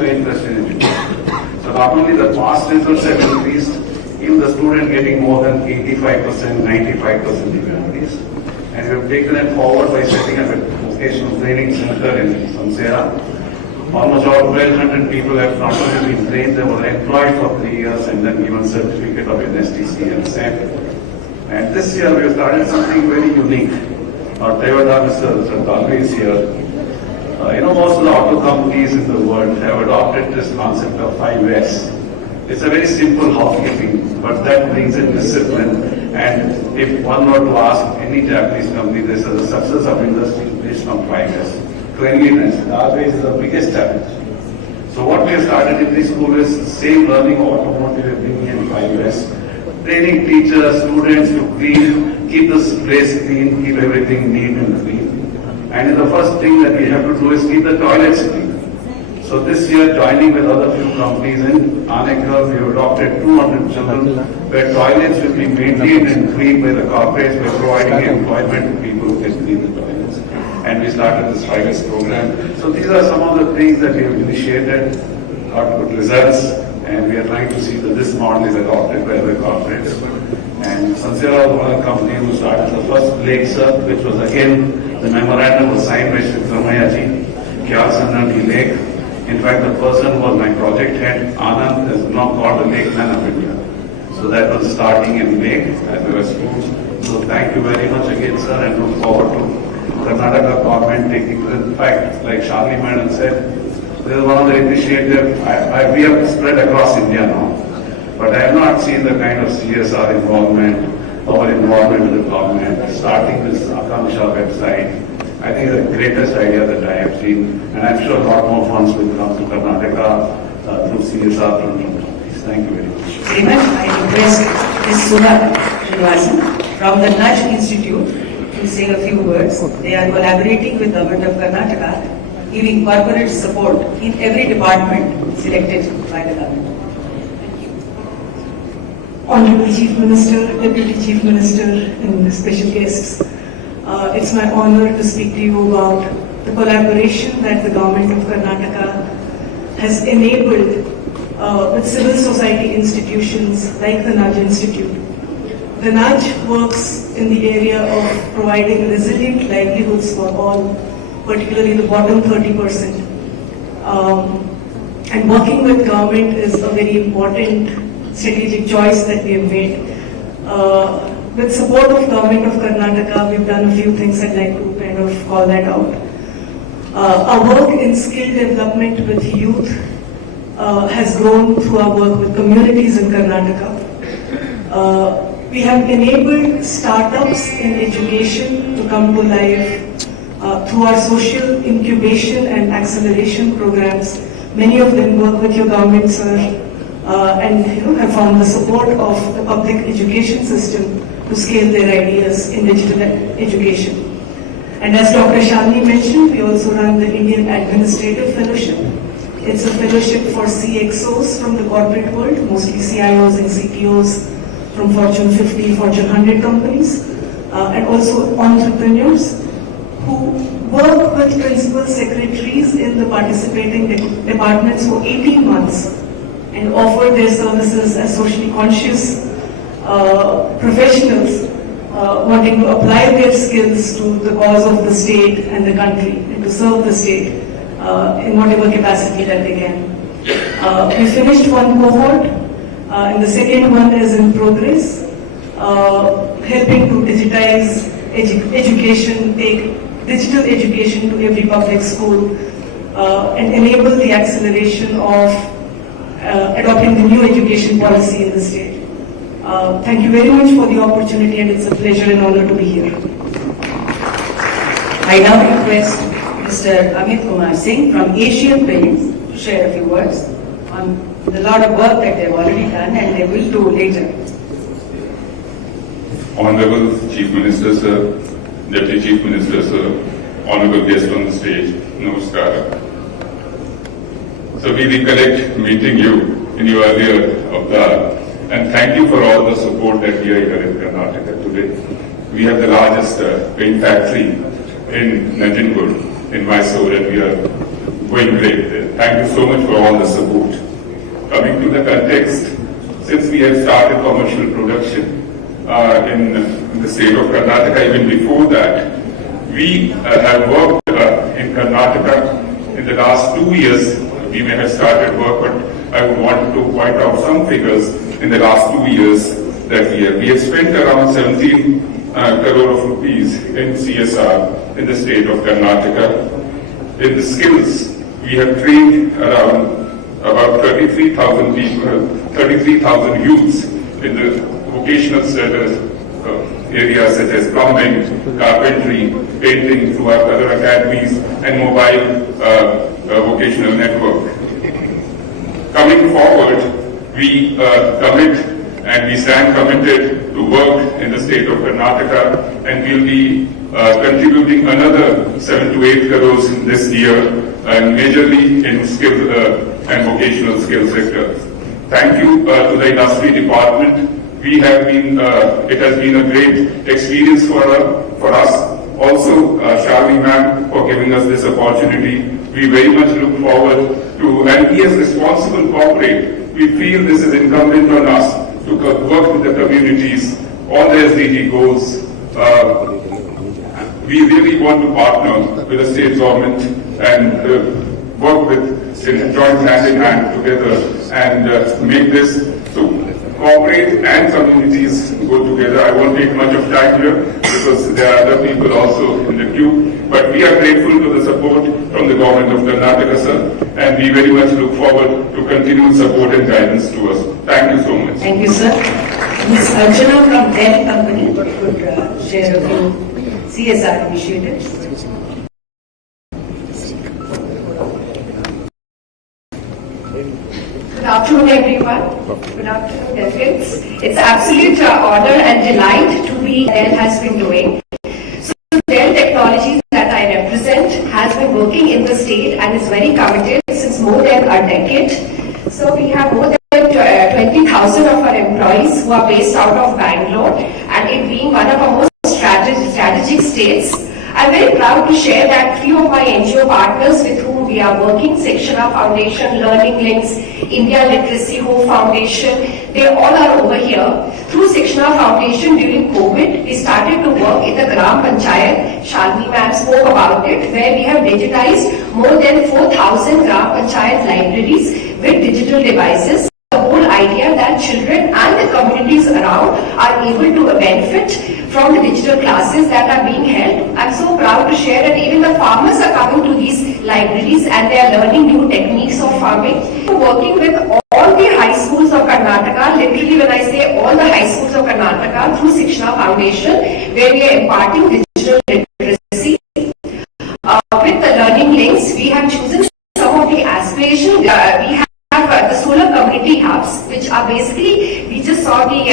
also interested in education. So not only the past results have increased, even the student getting more than 85%, 95% humanities. And we have taken it forward by setting up a vocational training center in Sansera. Almost about 1,200 people have not only been trained, they were employed for 3 years and then given certificate of NSTC and SET. And this year we have started something very unique. Our Toyota Mr. Dalvi is here. Most of the auto companies in the world have adopted this concept of 5S. It's a very simple housekeeping, but that brings in discipline. And if one were to ask any Japanese company, they say the success of industry is based on 5S. Cleanliness, always is the biggest challenge. So what we have started in this school is same learning automotive bringing in 5S. Training teachers, students to clean, keep this place clean, keep everything neat and clean. And the first thing that we have to do is keep the toilets clean. So this year, joining with other few companies in Anekal, we have adopted 200 children where toilets will be maintained and cleaned by the corporates by providing employment to people who can clean the toilets. And we started this 5S program. So these are some of the things that we have initiated, got good results, and we are trying to see that this model is adopted by other corporates. And Sansera was one company who started the first lake surf, which was again, the memorandum was signed by Siddaramaiah ji, Sandalwood Lake. In fact, the person was my project head, Anand, is now called the Lake Man of India. So that was starting in Lake at the West Coast. So thank you very much again, sir, and look forward to Karnataka government taking, in fact, like Shalini Madam said, this is one of the initiatives, we have spread across India now. But I have not seen the kind of CSR involvement, our involvement with the government, starting this Akanksha website. I think the greatest idea that I have seen, and I'm sure a lot more funds will come to Karnataka through CSR from companies. Thank you very much. Very much. I request Ms. Sudha from the Nudge Institute to say a few words. They are collaborating with the Government of Karnataka, giving corporate support in every department selected by the government. Honorable Chief Minister, Deputy Chief Minister, and special guests. It's my honor to speak to you about the collaboration that the Government of Karnataka has enabled with civil society institutions like the Nudge Institute. The Nudge works in the area of providing resilient livelihoods for all, particularly the bottom 30%. And working with government is a very important strategic choice that we have made. With support of Government of Karnataka, we've done a few things. I'd like to kind of call that out. Our work in skill development with youth has grown through our work with communities in Karnataka. We have enabled startups in education to come to life through our social incubation and acceleration programs. Many of them work with your government, sir, and have found the support of the public education system to scale their ideas in digital education. And as Dr. Shalini mentioned, we also run the Indian Administrative Fellowship. It's a fellowship for CXOs from the corporate world, mostly CIOs and CTOs from Fortune 50, Fortune 100 companies, and also entrepreneurs who work with principal secretaries in the participating departments for 18 months and offer their services as socially conscious professionals wanting to apply their skills to the cause of the state and the country and to serve the state in whatever capacity that they can. We finished one cohort and the second one is in progress, helping to digitize education, take digital education to every public school and enable the acceleration of adopting the new education policy in the state. Thank you very much for the opportunity, and it's a pleasure and honor to be here. I now request Mr. Amit Kumar Singh from Asian Paints to share a few words on the lot of work that they've already done and they will do later. Honorable Chief Minister, sir, Deputy Chief Minister, sir, honorable guests on the stage, namaskar. So we recollect meeting you in your earlier avatar, and thank you for all the support that we are here in Karnataka today. We have the largest paint factory in Nanjangud, in Mysore, and we are going great there. Thank you so much for all the support. Coming to the context, since we have started commercial production in the state of Karnataka, even before that, we have worked in Karnataka in the last 2 years. We may have started work, but I would want to point out some figures in the last 2 years that we have. We have spent around 17 crore of rupees in CSR in the state of Karnataka. In the skills, we have trained around about 33,000 people, 33,000 youths in the vocational areas such as plumbing, carpentry, painting through our other academies, and mobile vocational network. Coming forward, we commit and we stand committed to work in the state of Karnataka, and we'll be contributing another 7 to 8 crores this year, and majorly in skill and vocational skill sectors. Thank you to the industry department. We have been, it has been a great experience for us. Also, Shalini ma'am, for giving us this opportunity. We very much look forward to, and we as responsible corporate, we feel this is incumbent on us to work with the communities on the SDG goals. We really want to partner with the state government and work with joint hand in hand together and make this so corporate and communities go together. I won't take much of time here because there are other people also in the queue. But we are grateful to the support from the government of Karnataka, sir, and we very much look forward to continued support and guidance to us. Thank you so much. Thank you, sir. Ms. Archana from Dell Company could share a few CSR initiatives. Good afternoon, everyone. Good afternoon, delegates. It's absolute honor and delight to be Dell has been doing. So, Dell Technologies that I represent has been working in the state and is very committed since more than a decade. So, we have more than 20,000 of our employees who are based out of Bangalore, and it being one of our most strategic states, I'm very proud to share that few of my NGO partners with whom we are working, Shiksha Foundation, Learning Links, India Literacy Home Foundation, they all are over here. Through Shiksha Foundation during COVID, we started to work in the Gram Panchayat. Shalini ma'am spoke about it, where we have digitized more than 4,000 Gram Panchayat libraries with digital devices. The whole idea that children and the communities around are able to benefit from the digital classes that are being held. I'm so proud to share that even the farmers are coming to these libraries and they are learning new techniques of farming. Working with all the high schools of Karnataka, literally when I say all the high schools of Karnataka, through Shiksha Foundation, where we are imparting digital literacy. With the learning links, we have chosen some of the aspiration. We have the solar community hubs, which are basically, we just saw which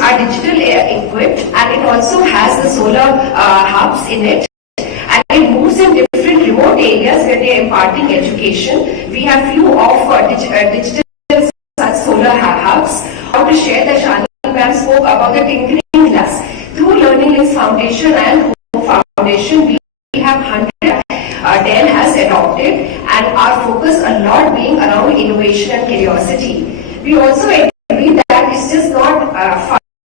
are digital equipped, and it also has the solar hubs in it, and it moves in different remote areas where they are imparting education. We have few of digital solar hubs. How to share that Shalini ma'am spoke about the tinkering class. Through Learning Links Foundation and Home Foundation, we have 100 Dell has adopted, and our focus a lot being around innovation and curiosity. We also agree that it's just not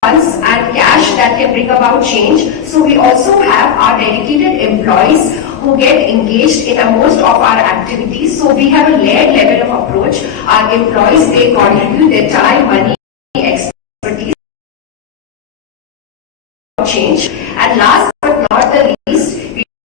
funds and cash that can bring about change. So we also have our dedicated employees who get engaged in most of our activities. So we have a layered level of approach. Our employees, they contribute their time, money, expertise, change. And last but not the least,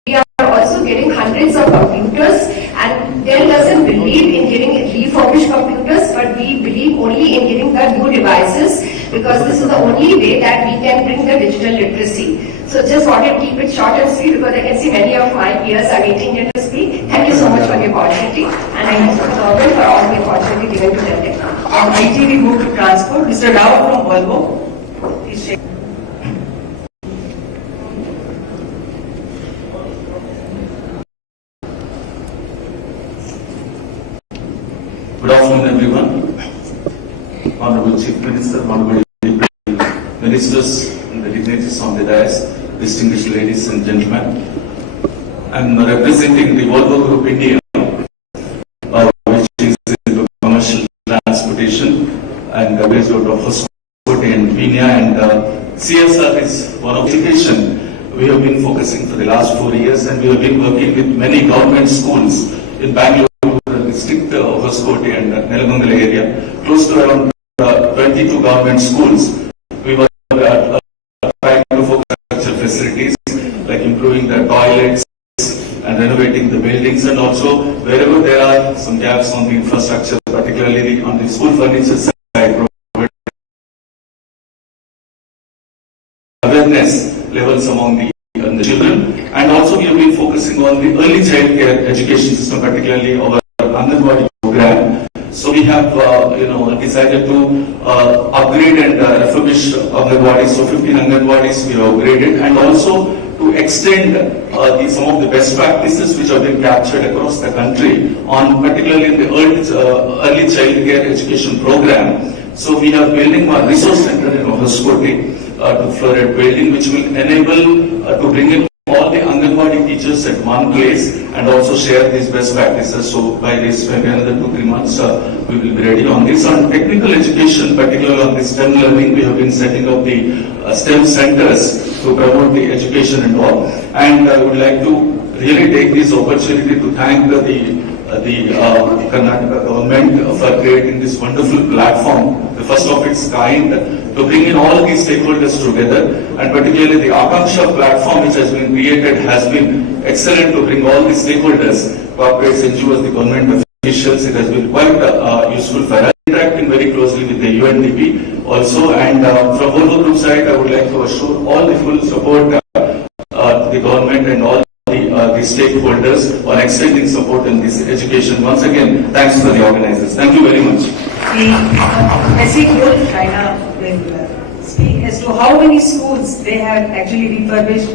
we are also getting hundreds of computers, and Dell doesn't believe in giving refurbished computers, but we believe only in giving the new devices, because this is the only way that we can bring the digital literacy. So just wanted to keep it short and sweet, because I can see many of my peers are waiting here to speak. Thank you so much for the opportunity, and I thank the government for all the opportunity given to Dell Technologies. From IT, we move to transport. Mr. Rao from Volvo. Please share. Good afternoon, everyone. Honorable Chief Minister, Honorable Ministers and the dignitaries on the dais, distinguished ladies and gentlemen. I'm representing the Volvo Group India, which is into commercial transportation and based out of Hoskote and Pina, and CSR is one of education. We have been focusing for the last 4 years, and we have been working with many government schools in Bangalore district, Hoskote and Nelamangala area, close to around 22 government schools. We were trying to focus on facilities like improving the toilets and renovating the buildings, and also wherever there are some gaps on the infrastructure, particularly on the school furniture side, awareness levels among the children. And also we have been focusing on the early child care education system, particularly our Sandalwood program. So we have decided to upgrade and refurbish Anganwadis. So 15 Anganwadis we have upgraded, and also to extend some of the best practices which have been captured across the country on particularly the early child care education program. So we are building a resource center in Hoskote to Florid building, which will enable to bring in all the Anganwadi teachers at one place and also share these best practices. So by this, maybe another 2-3 months, we will be ready on this. On technical education, particularly on the STEM learning, we have been setting up the STEM centers to promote the education and all. And I would like to really take this opportunity to thank the Karnataka government for creating this wonderful platform, the first of its kind, to bring in all these stakeholders together, and particularly the Akanksha platform which has been created has been excellent to bring all these stakeholders, corporates, NGOs, the government officials. It has been quite useful for us. Interacting very closely with the UNDP also, and from Volvo Group side, I would like to assure all the full support to the government and all the stakeholders on extending support in this education. Once again, thanks for the organizers. Thank you very much. The Messi Group China will speak as to how many schools they have actually refurbished.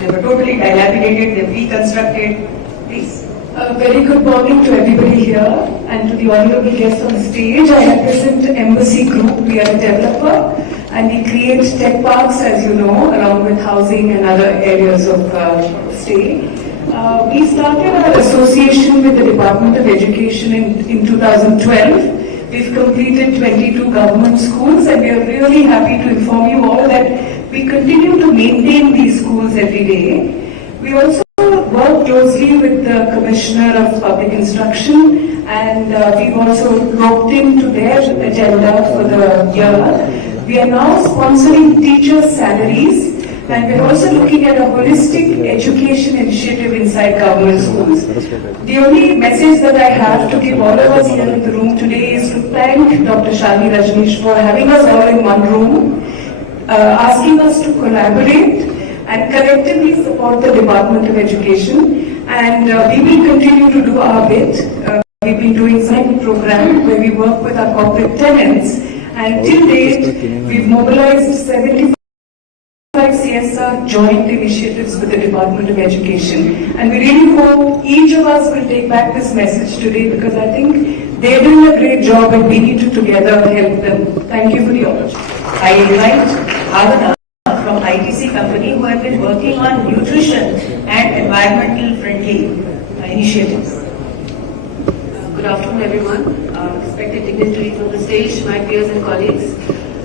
They were totally dilapidated, they've reconstructed. Please. A very good morning to everybody here and to the honorable guests on the stage. I represent Embassy Group. We are a developer and we create tech parks, as you know, along with housing and other areas of stay. We started our association with the Department of Education in 2012. We've completed 22 government schools, and we are really happy to inform you all that we continue to maintain these schools every day. We also work closely with the Commissioner of Public Instruction, and we've also roped into their agenda for the year. We are now sponsoring teachers' salaries, and we're also looking at a holistic education initiative inside government schools. The only message that I have to give all of us here in the room today is to thank Dr. Shani Rajneesh for having us all in one room, asking us to collaborate and collectively support the Department of Education, and we will continue to do our bit. We've been doing some program where we work with our corporate tenants, and till date we've mobilized 75 CSR joint initiatives with the Department of Education, and we really hope each of us will take back this message today, because I think they're doing a great job and we need to together help them. Thank you for the opportunity. I invite Bhavana from ITC company who have been working on nutrition and environmental friendly initiatives. Good afternoon, everyone. Respected dignitaries on the stage, my peers and colleagues.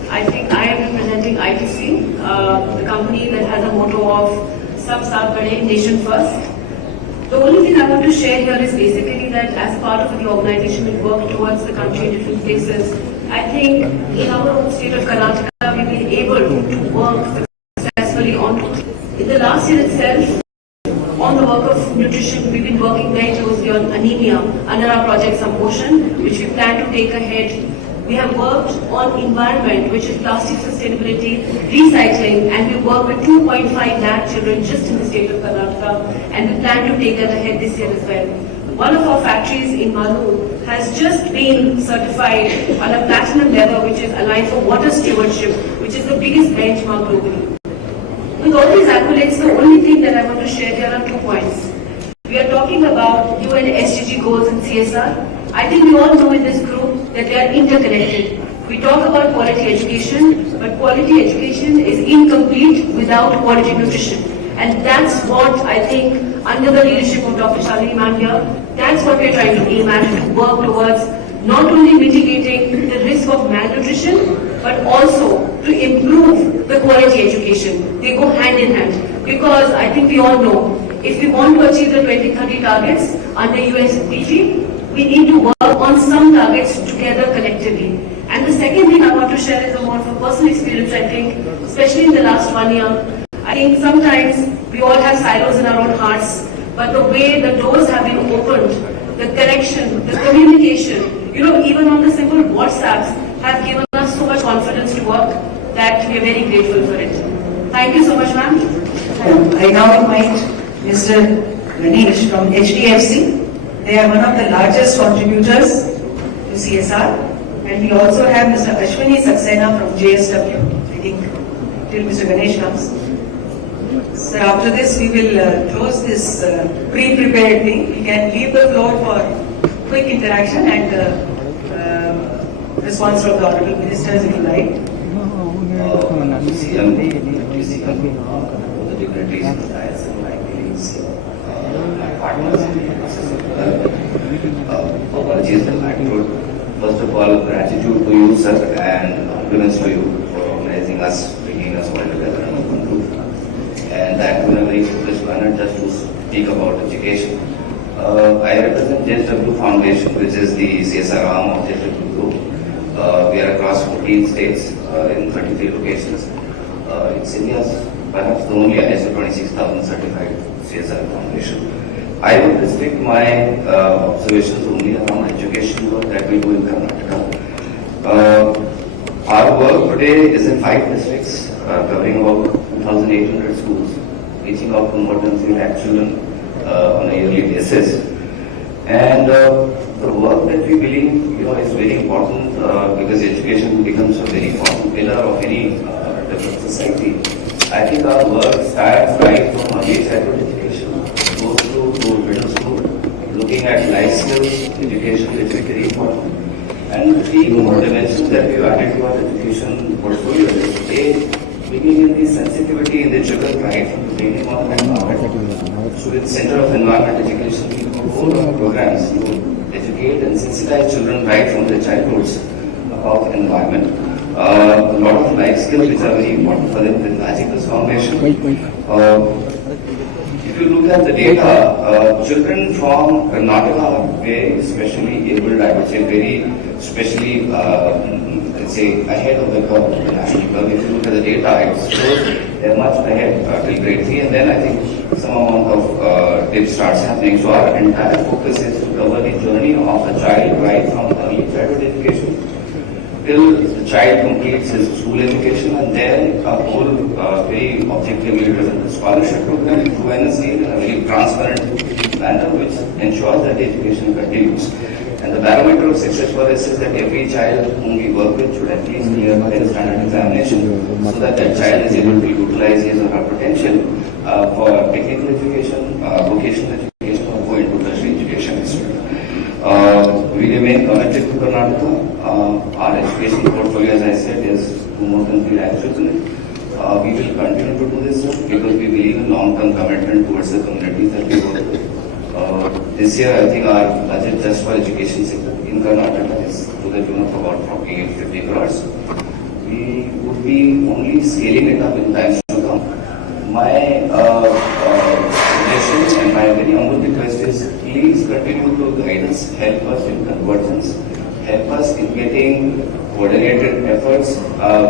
I think I am representing ITC, the company that has a motto of Sab Saath Bade, Nation First. The only thing I want to share here is basically that as part of the organization we work towards the country in different places. I think in our own state of Karnataka, we've been able to work successfully on, in the last year itself, on the work of nutrition. We've been working very closely on anemia under our project Samposhan, which we plan to take ahead. We have worked on environment, which is plastic sustainability, recycling, and we work with 2.5 lakh children just in the state of Karnataka, and we plan to take that ahead this year as well. One of our factories in Bangalore has just been certified on a platinum level, which is aligned for water stewardship, which is the biggest benchmark globally. With all these accolades, the only thing that I want to share here are 2 points. We are talking about UN SDG goals and CSR. I think we all know in this group that they are interconnected. We talk about quality education, but quality education is incomplete without quality nutrition. And that's what I think, under the leadership of Dr. Shalini ma'am here, that's what we're trying to aim at, to work towards not only mitigating the risk of malnutrition, but also to improve the quality education. They go hand in hand. Because I think we all know, if we want to achieve the 2030 targets under UNSDG, we need to work on some targets together collectively. And the second thing I want to share is a more of a personal experience, I think, especially in the last 1 year. I think sometimes we all have silos in our own hearts, but the way the doors have been opened, the connection, the communication, even on the simple WhatsApps have given us so much confidence to work that we are very grateful for it. Thank you so much, ma'am. I now invite Mr. Ganesh from HDFC. They are one of the largest contributors to CSR. And we also have Mr. Ashwini Saxena from JSW, I think, till Mr. Ganesh comes. So after this, we will close this pre-prepared thing. We can leave the floor for quick interaction and response from the Honorable Ministers if you like. CM, the dignitaries of the ISM, my colleagues, my partners, apologies and gratitude. First of all, gratitude to you, sir, and compliments to you for organizing us, bringing us all together under one roof. And that in a very privileged manner just to speak about education. I represent JSW Foundation, which is the CSR arm of JSW Group. We are across 14 states in 33 locations. It's India's perhaps the only ISO 26000 certified CSR foundation. I will restrict my observations only around education work that we do in Karnataka. Our work today is in 5 districts, covering about 2,800 schools, reaching out to more than 3 lakh children on a yearly basis. And the work that we believe is very important because education becomes a very important pillar of any developed society. I think our work starts right from early childhood education, goes through to middle school, looking at life skills education, which is very important. And the 3 more dimensions that we have added to our education portfolio is bringing in the sensitivity in the children right from the beginning of the environment. So with Center of Environment Education, we do a whole of programs to educate and sensitize children right from their childhoods about the environment. A lot of life skills which are very important for them with Magical's foundation. If you look at the data, children from Karnataka are very especially able, I would say, very especially, let's say, ahead of the curve, the national curve. If you look at the data, it shows they're much ahead till grade 3, and then I think some amount of dip starts happening. So our entire focus is to cover the journey of the child right from early childhood education till the child completes his school education, and then a whole very objectively driven scholarship program through NSC in a very transparent manner which ensures that the education continues. And the barometer of success for us is that every child whom we work with should at least clear their standard examination so that that child is able to utilize his or her potential for technical education, vocational education, or go into tertiary education as well. We remain committed to Karnataka. Our education portfolio, as I said, is more than 3 lakh children. We will continue to do this because we believe in long-term commitment towards the communities that we work with. This year, I think our budget just for education sector in Karnataka is to the tune of about 40-50 crores. We would be only scaling it up in times to come. My suggestion and my very humble request is please continue to guide us, help us in convergence, help us in getting coordinated efforts.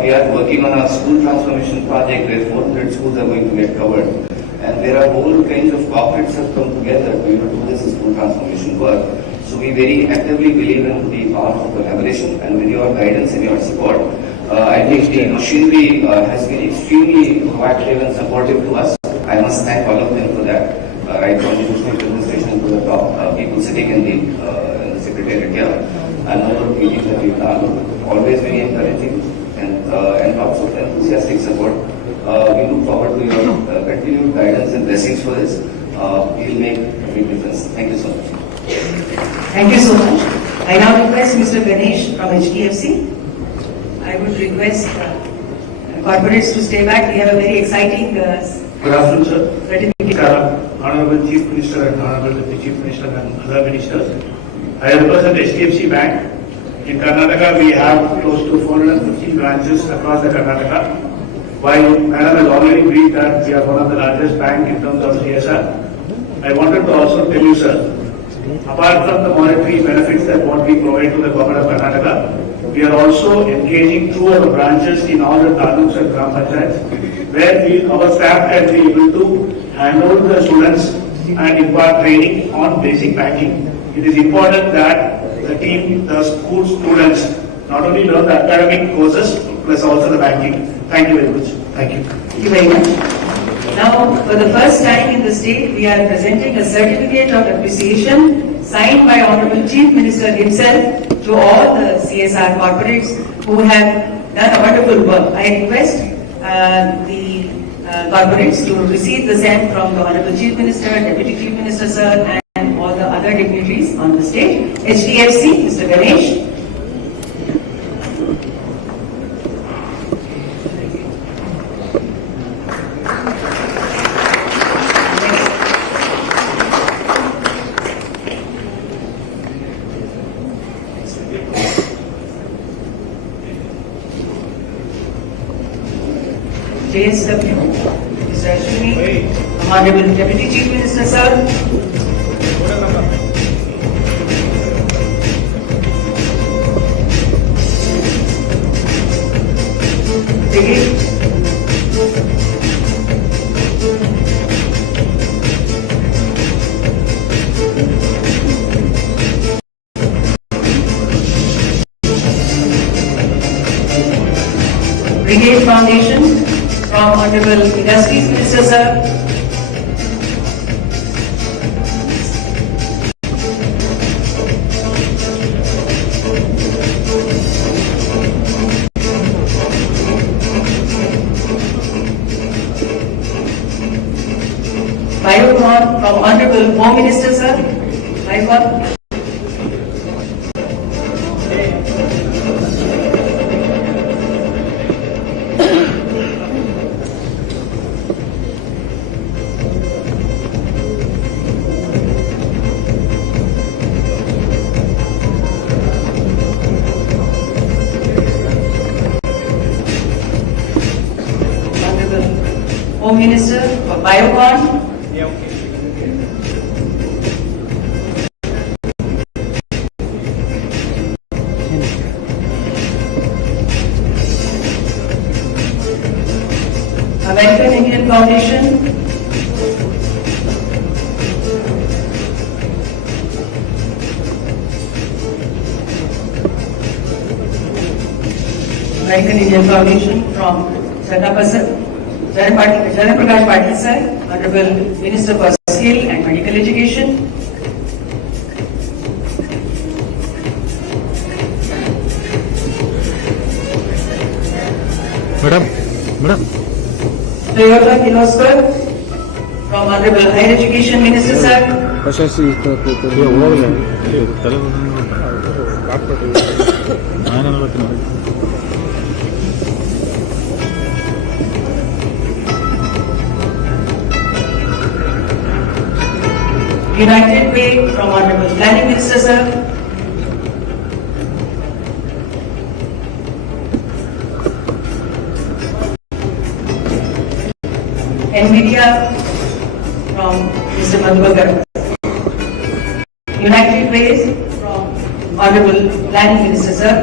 We are working on a school transformation project where 400 schools are going to get covered. And there are whole kinds of corporates have come together to do this school transformation work. So we very actively believe in the power of collaboration, and with your guidance and your support, I think the machinery has been extremely proactive and supportive to us. I must thank all of them for that, right from the district administration to the top people sitting in the secretariat here. And number of meetings that we've done, always very encouraging and lots of enthusiastic support. We look forward to your continued guidance and blessings for this. We will make a big difference. Thank you so much. Thank you so much. I now request Mr. Ganesh from HDFC. I would request corporates to stay back. We have a very exciting Good afternoon, sir. certificate. Honorable Chief Minister and Honorable Deputy Chief Minister and other ministers. I represent HDFC Bank. In Karnataka, we have close to 450 branches across the Karnataka. While Madam has already briefed that we are one of the largest bank in terms of CSR, I wanted to also tell you, sir, apart from the monetary benefits that what we provide to the government of Karnataka, we are also engaging through our branches in all the taluks and gram panchayats, where our staff can be able to handle the students and impart training on basic banking. It is important that the team, the school students, not only learn the academic courses, plus also the banking. Thank you very much. Thank you. Thank you very much. Now, for the first time in the state, we are presenting a certificate of appreciation signed by Honorable Chief Minister himself to all the CSR corporates who have done a wonderful work. I request the corporates to receive the same from the Honorable Chief Minister, Deputy Chief Minister, sir, and all the other dignitaries on the stage. HDFC, Mr. Ganesh. JSW, Mr. Ashwini, Honorable Deputy Chief Minister, sir. Brigade. Brigade Foundation from Honorable Industries Minister, sir. Biocon from Honorable Home Minister, sir. Biocon. Home Minister for Biocon. American Indian Foundation. American Indian Foundation from Siddaramaiah Patil, sir, Honorable Minister for Skill and Medical Education. Madam. Toyota Kirloskar from Honorable Higher Education Minister, sir. United Way from Honorable Planning Minister, sir. NVIDIA from Mr. Madhubakar. United Ways from Honorable Planning Minister, sir.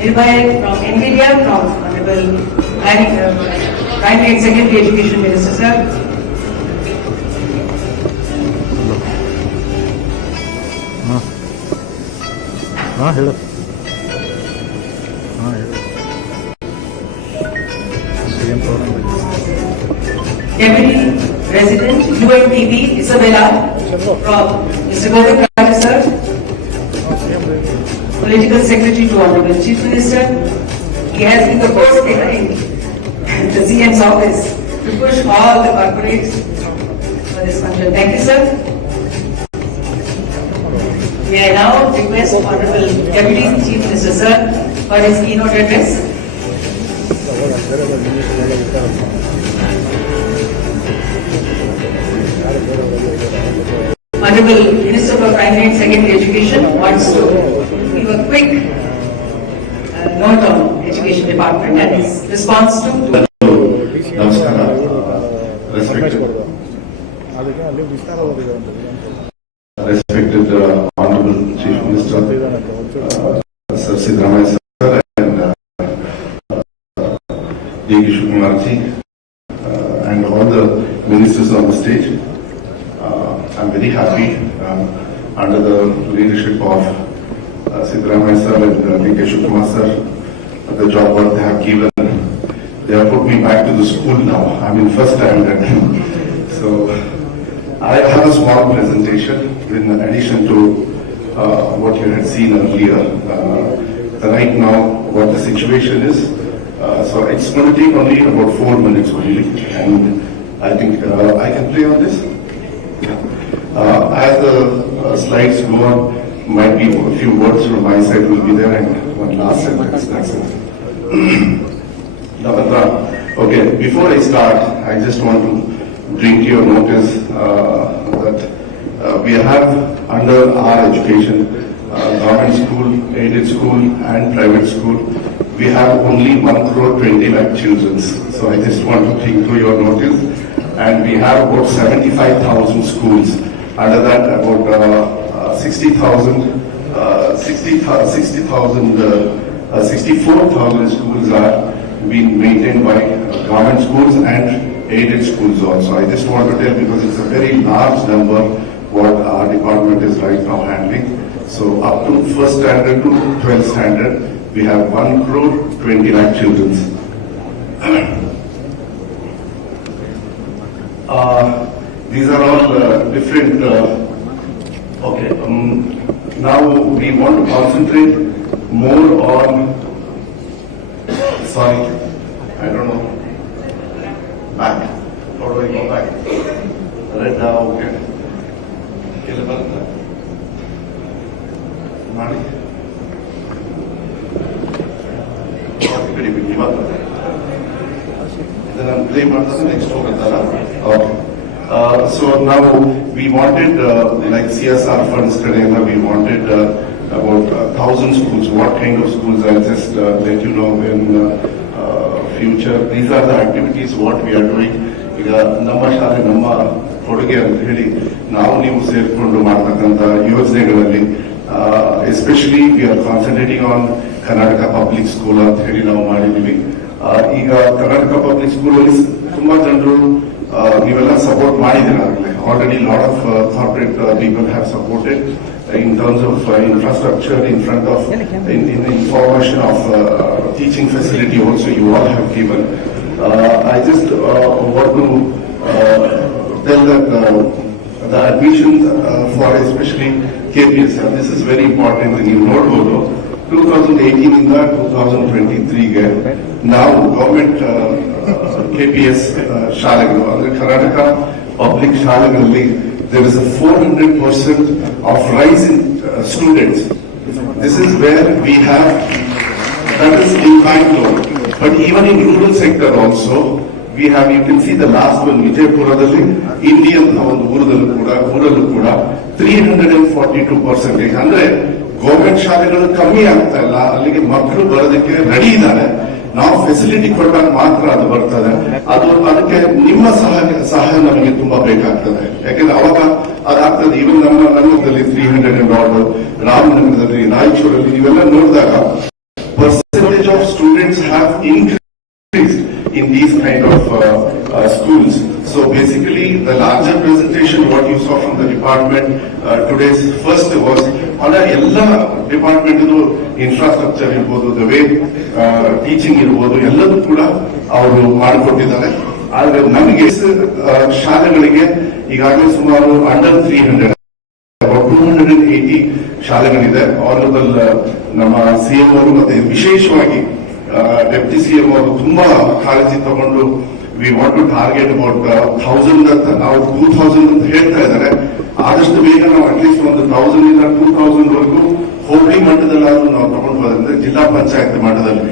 Nirbhay from NVIDIA from Honorable Primary and Secondary Education Minister, sir. Hello. Deputy President, UNTB, Isabella, from Mr. Govind Raj, sir. Political Secretary to Honorable Chief Minister. He has been the first behind the CM's office to push all the corporates for this function. Thank you, sir. May I now request Honorable Deputy Chief Minister Sir for his keynote address. Honorable Minister for Primary and Secondary Education wants to give a quick note on Education Department and his response to. Namaskara. Respected Honorable Chief Minister, Sir Siddaramaiah sir, and Shivakumar ji, and all the ministers on the stage. I'm very happy under the leadership of Siddaramaiah sir and Shivakumar sir, the job what they have given. They have put me back to the school now. I'm in first standard. So I have a small presentation in addition to what you had seen earlier. Right now, what the situation is. So it's going to take only about 4 minutes only, and I think I can play on this. As the slides go on, might be a few words from my side will be there, and one last sentence. That's it. Okay, before I start, I just want to bring to your notice that we have under our education, government school, aided school and private school, we have only 1 crore 20 lakh children. So I just want to bring to your notice, and we have about 75,000 schools. Under that, about 64,000 schools are being maintained by government schools and aided schools also. I just want to tell, because it's a very large number what our department is right now handling. So up to first standard to 12th standard, we have 1 crore 20 lakh children. These are all different. Now we want to concentrate more on. Sorry, I don't know. Back. How do I go back? Right now, okay. Then I'm playing next over. Okay. So now we wanted, like CSR funds today, we wanted about 1,000 schools. What kind of schools? I'll just let you know in future. These are the activities what we are doing. ಈಗ ನಮ್ಮ ಶಾಲೆ ನಮ್ಮ ಕೊಡುಗೆ ಅಂತ ಹೇಳಿ ನಾವು ನೀವು ಸೇರಿಕೊಂಡು ಮಾಡತಕ್ಕಂಥ ಯೋಜನೆಗಳಲ್ಲಿ especially we are concentrating on Karnataka public school ಅಂತ ಹೇಳಿ ನಾವು ಮಾಡಿದೀವಿ. ಈಗ ಕರ್ನಾಟಕ ಪಬ್ಲಿಕ್ ಸ್ಕೂಲ್ ಅಲ್ಲಿ ತುಂಬಾ ಜನರು ನೀವೆಲ್ಲ ಸಪೋರ್ಟ್ ಮಾಡಿದ್ದೀರಾಗಲೇ. Already lot of corporate people have supported in terms of infrastructure, in front of in information of teaching facility also you all have given. I just want to tell that the admission for especially KPS, this is very important. And you note 2018 in the 2023 now government KPS ಶಾಲೆಗಳು ಅಂದ್ರೆ Karnataka public ಶಾಲೆಗಳಲ್ಲಿ there is a 400% of rise in students. This is where we have, that is in Bangalore. But even in rural sector also, we have, you can see the last one, Vijaypuradalli, Indian ಊರಲ್ಲೂ ಕೂಡ 342%. ಅಂದ್ರೆ government ಶಾಲೆಗಳು ಕಮ್ಮಿ ಆಗ್ತಾ ಇಲ್ಲ, ಅಲ್ಲಿಗೆ ಮಕ್ಕಳು ಬರೋದಕ್ಕೆ ready ಇದ್ದಾರೆ. ನಾವು ಫೆಸಿಲಿಟಿ ಕೊಟ್ಟಾಗ ಮಾತ್ರ ಅದು ಬರ್ತದೆ. ಅದಕ್ಕೆ ನಿಮ್ಮ ಸಹಾಯ ನಮಗೆ ತುಂಬಾ ಬೇಕಾಗ್ತದೆ. ಯಾಕಂದ್ರೆ ಅವಾಗ ಅದಾಗ್ತದೆ. ಇವನ್ ನಮ್ಮದಲ್ಲಿ 300 ಆರ್ಡರ್, ರಾಮನಗರದಲ್ಲಿ, ರಾಯಚೂರಲ್ಲಿ ಇವೆಲ್ಲ ನೋಡಿದಾಗ percentage of students have increased in these kind of schools. So basically the larger presentation what you saw from the department today's first was on ella department infrastructure irbodu, the way teaching irbodu elladu kuda avaru ಮಾಡಿಕೊಟ್ಟಿದ್ದಾರೆ. ಆದರೆ ನಮಗೆ ಶಾಲೆಗಳಿಗೆ ಈಗಾಗಲೇ ಸುಮಾರು under 300 about 280 ಶಾಲೆಗಳಿದೆ. Honourable ನಮ್ಮ CM ಅವರು ಮತ್ತೆ ವಿಶೇಷವಾಗಿ ಡೆಪ್ಟಿ ಸಿಎಂ ಅವರು ತುಂಬಾ ಕಾಳಜಿ ತಗೊಂಡು we want to target about 1000 ಅಂತ, ನಾವು 2000 ಅಂತ ಹೇಳ್ತಾ ಇದ್ದಾರೆ. ಆದಷ್ಟು ಬೇಗ ನಾವು ಅಟ್ಲೀಸ್ಟ್ ಒಂದು 1000 ಇಂದ 2000 ವರೆಗೂ ಹೋಬಳಿ ಮಟ್ಟದಲ್ಲಾದ್ರೂ ನಾವು ತಗೊಂಡು ಹೋದ್ರೆ ಜಿಲ್ಲಾ ಪಂಚಾಯತ್ ಮಟ್ಟದಲ್ಲಿ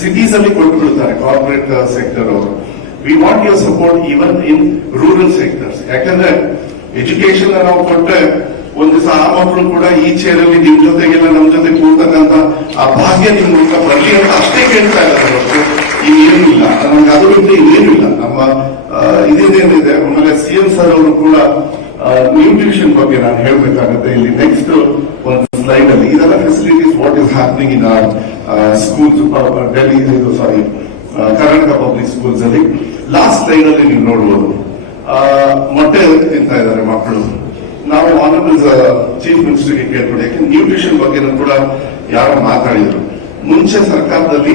ಸಿಟೀಸ್ ಅಲ್ಲಿ ಕೊಟ್ಟುಬಿಡ್ತಾರೆ ಕಾರ್ಪೊರೇಟ್ ಸೆಕ್ಟರ್ ಅವರು. We want your support even in rural sectors. ಯಾಕಂದ್ರೆ ಎಜುಕೇಶನ್ ನಾವು ಕೊಟ್ಟರೆ ಒಂದು ದಿವಸ ಆ ಮಕ್ಕಳು ಕೂಡ ಈ ಚೇರಲ್ಲಿ ನಿಮ್ ಜೊತೆಗೆಲ್ಲ ನಮ್ ಜೊತೆ ಕೂರ್ತಕ್ಕಂತ ಆ ಭಾಗ್ಯ ನಿಮ್ ಮೂಲಕ ಬರಲಿ ಅಂತ ಅಷ್ಟೇ ಕೇಳ್ತಾ ಇದ್ದಾರೆ ಹೊರತು ಇನ್ನೇನಿಲ್ಲ. ನಮ್ಗೆ ಅದು ಬಿಟ್ಟು ಇನ್ನೇನಿಲ್ಲ. ನಮ್ಮ ಇದೇನೇನಿದೆ. ಆಮೇಲೆ CM ಸರ್ ಅವರು ಕೂಡ ನ್ಯೂಟ್ರಿಷನ್ ಬಗ್ಗೆ ನಾನು ಹೇಳ್ಬೇಕಾಗುತ್ತೆ. ಇಲ್ಲಿ ನೆಕ್ಸ್ಟ್ ಒಂದು ಸ್ಲೈಡ್ ಅಲ್ಲಿ ಇದೆಲ್ಲ facilities what is happening in our schools Delhi Karnataka public schools ಅಲ್ಲಿ. ಲಾಸ್ಟ್ ಸ್ಲೈಡ್ ಅಲ್ಲಿ ನೀವು ನೋಡ್ಬೋದು ಮೊಟ್ಟೆ ತಿಂತಾ ಇದ್ದಾರೆ ಮಕ್ಕಳು. ನಾವು ಆನರಬಲ್ ಚೀಫ್ ಮಿನಿಸ್ಟರ್ಗೆ ಕೇಳ್ಬೋದು. ಯಾಕಂದ್ರೆ ನ್ಯೂಟ್ರಿಷನ್ ಬಗ್ಗೆ ಕೂಡ ಯಾರೋ ಮಾತಾಡಿದ್ರು. ಮುಂಚೆ ಸರ್ಕಾರದಲ್ಲಿ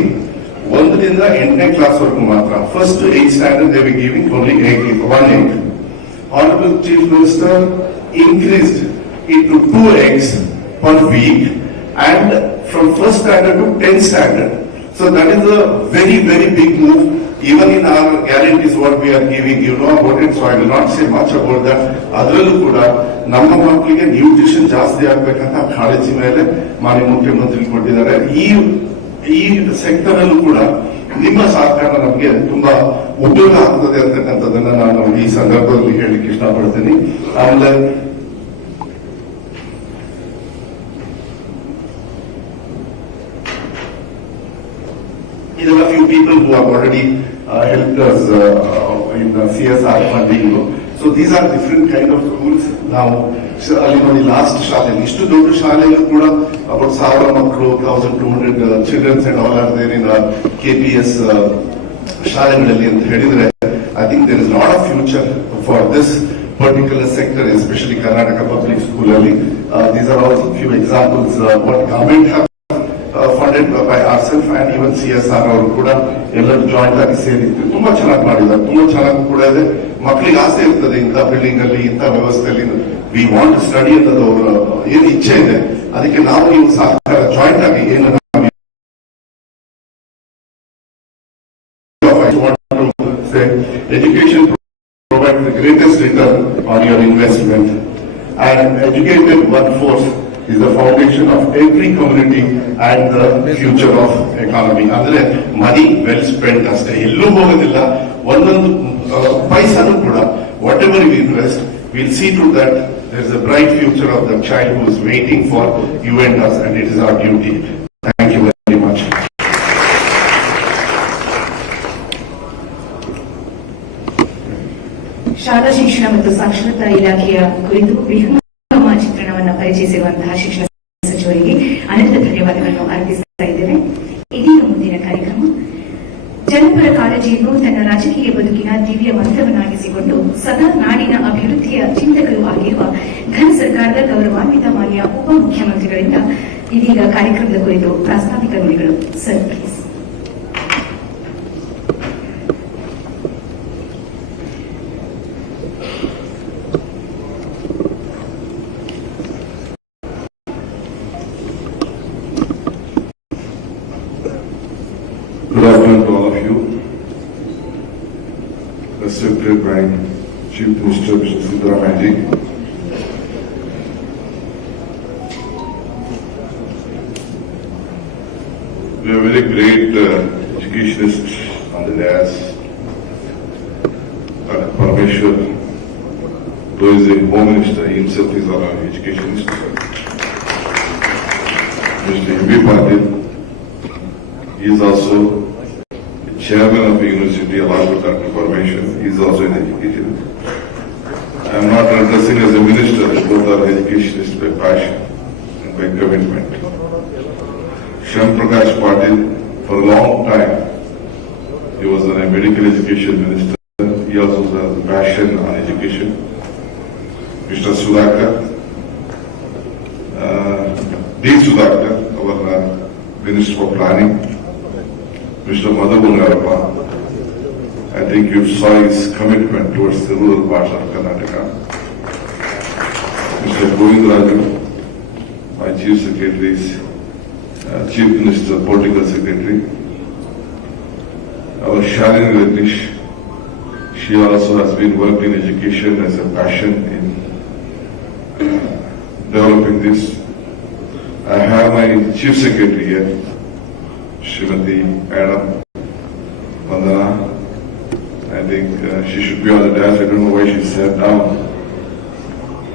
1ರಿಂದ 8ನೇ ಕ್ಲಾಸ್ ವರೆಗೂ ಮಾತ್ರ, first 8th standard they will giving only 1 egg. Honorable Chief Minister increased it to 2 eggs per week and from first standard to 10th standard. So that is a very, very big move. Even in our guarantees what we are giving, you know about it, so I will not say much about that. ಅದರಲ್ಲೂ ಕೂಡ ನಮ್ಮ ಮಕ್ಕಳಿಗೆ nutrition ಜಾಸ್ತಿ ಆಗ್ಬೇಕಂತ ಕಾಳಜಿ ಮೇಲೆ ಮಾನ್ಯ ಮುಖ್ಯಮಂತ್ರಿ ಕೊಟ್ಟಿದ್ದಾರೆ. ಈ ಸೆಕ್ಟರ್ ಅಲ್ಲೂ ಕೂಡ ನಿಮ್ಮ ಸಹಕಾರ ನಮಗೆ ತುಂಬಾ ಉಪಯೋಗ ಆಗ್ತದೆ ಅಂತಕ್ಕಂಥದ್ದನ್ನ ನಾನು ಈ ಸಂದರ್ಭದಲ್ಲಿ ಹೇಳಲಿಕ್ಕೆ ಇಷ್ಟಪಡ್ತೀನಿ. ಆಮೇಲೆ ಇದೆಲ್ಲ few people who have already helped us in CSR funding. So these are different kind of schools. ನಾವು ಅಲ್ಲಿ ನೋಡಿ ಲಾಸ್ಟ್ ಶಾಲೆಯಲ್ಲಿ ಇಷ್ಟು ದೊಡ್ಡ ಶಾಲೆಯಲ್ಲೂ ಕೂಡ about 1000 ಮಕ್ಕಳು, 1200 childrens and all are there in KPS ಶಾಲೆಗಳಲ್ಲಿ ಅಂತ ಹೇಳಿದ್ರೆ I think there is a lot of future for this particular sector, especially Karnataka public school ಅಲ್ಲಿ. These are also few examples what government have funded by ourselves and even CSR ಅವರು ಕೂಡ ಎಲ್ಲರೂ joint ಆಗಿ ಸೇರಿ ತುಂಬಾ ಚೆನ್ನಾಗಿ ಮಾಡಿದ್ದಾರೆ. ತುಂಬಾ ಚೆನ್ನಾಗಿ ಕೂಡ ಇದೆ. ಮಕ್ಕಳಿಗೆ ಆಸೆ ಇರ್ತದೆ ಇಂಥ ಬಿಲ್ಡಿಂಗ್ ಅಲ್ಲಿ ಇಂಥ ವ್ಯವಸ್ಥೆಯಲ್ಲಿ ವಿ ವಾಂಟ್ ಟು ಸ್ಟಡಿ ಅನ್ನೋದು ಅವರ ಏನು ಇಚ್ಛೆ ಇದೆ. ಅದಕ್ಕೆ ನಾವು ನೀವು ಸಹಕಾರ ಜಾಯಿಂಟ್ ಆಗಿ ಏನು education provides the greatest return on your investment, and educated workforce is the foundation of every community and the future of economy. ಅಂದ್ರೆ ಮನಿ ವೆಲ್ ಸ್ಪೆಂಡ್ ಅಷ್ಟೇ, ಎಲ್ಲೂ ಹೋಗೋದಿಲ್ಲ. ಒಂದೊಂದು ಪೈಸಾನು ಕೂಡ whatever we invest will see to that there is a bright future of the child who is waiting for you and us, and it is our duty. Thank you very much. ಶಾಲಾ ಶಿಕ್ಷಣ ಮತ್ತು ಸಾಕ್ಷರತಾ ಇಲಾಖೆಯ ಕುರಿತು ಬೃಹತ್ ಚಿತ್ರಣವನ್ನು ಪರಿಚಯಿಸಿರುವಂತಹ ಶಿಕ್ಷಣ ಸಚಿವರಿಗೆ ಅನಂತ ಧನ್ಯವಾದಗಳನ್ನು ಅರ್ಪಿಸ್ತಾ ಇದ್ದೇವೆ. ಇದೀಗ ಮುಂದಿನ ಕಾರ್ಯಕ್ರಮ ಜನಪರ ಕಾಳಜಿಯನ್ನು ತನ್ನ ರಾಜಕೀಯ ಬದುಕಿನ ದಿವ್ಯ ಮಂತ್ರವನ್ನಾಗಿಸಿಕೊಂಡು ಸದಾ ನಾಡಿನ ಅಭಿವೃದ್ಧಿಯ ಚಿಂತಕರು ಆಗಿರುವ ಘನ ಸರ್ಕಾರದ ಗೌರವಾನ್ವಿತ ಮಾನ್ಯ ಉಪಮುಖ್ಯಮಂತ್ರಿಗಳಿಂದ ಇದೀಗ ಕಾರ್ಯಕ್ರಮದ ಕುರಿತು ಪ್ರಾಸ್ತಾವಿಕ ನುಡಿಗಳು. Sir please. Good afternoon to all of you. Respected by Chief Minister Mr. Siddaramaiah. We are very great educationists on the dais. Dr. Parameshwar, who is a Home Minister, he himself is our educationist. Mr. M.B. Patil, he is also chairman of the university along with Dr. Parameshwar. He is also an educator. I am not addressing as a minister, both are educationists by passion and by commitment. Shyam Prakash Patil, for a long time, he was a medical education minister. He also has a passion on education. Mr. Sudhakar, D. Sudhakar, our Minister for Planning. Mr. Madhavangarappa, I think you saw his commitment towards the rural parts of Karnataka. Mr. Govindraju, my Chief Secretaries, Chief Minister, Political Secretary. Our Shalini Rajnish, she also has been worked in education as a passion in developing this. I have my Chief Secretary here, Srimati Madam Vandana. I think she should be on the dais. I don't know why she sat down.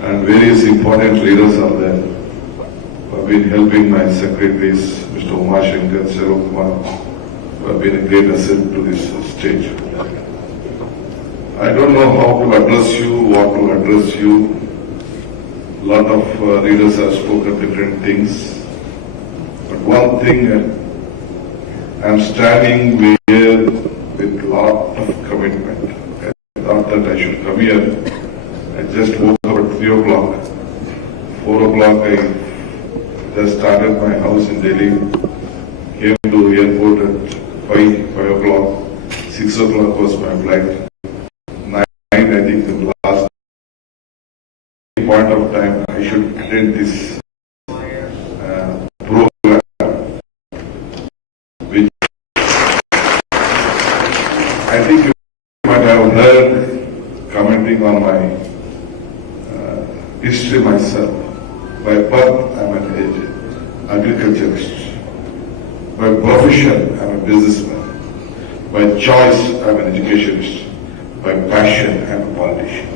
And various important leaders are there who have been helping my secretaries, Mr. Umar Shankar, Shivakumar, who have been a great asset to this stage. I don't know how to address you, what to address you. A lot of leaders have spoken different things. But one thing, I'm standing here with a lot of commitment. I thought that I should come here. I just woke up at 3 o'clock. 4 o'clock I just started my house in Delhi. Came to airport at 5 o'clock. 6 o'clock was my flight. 9 I think the last point of time I should attend this program, which I think you might have heard commenting on my history myself. By birth, I'm an agriculturist. By profession, I'm a businessman. By choice, I'm an educationist. By passion, I'm a politician.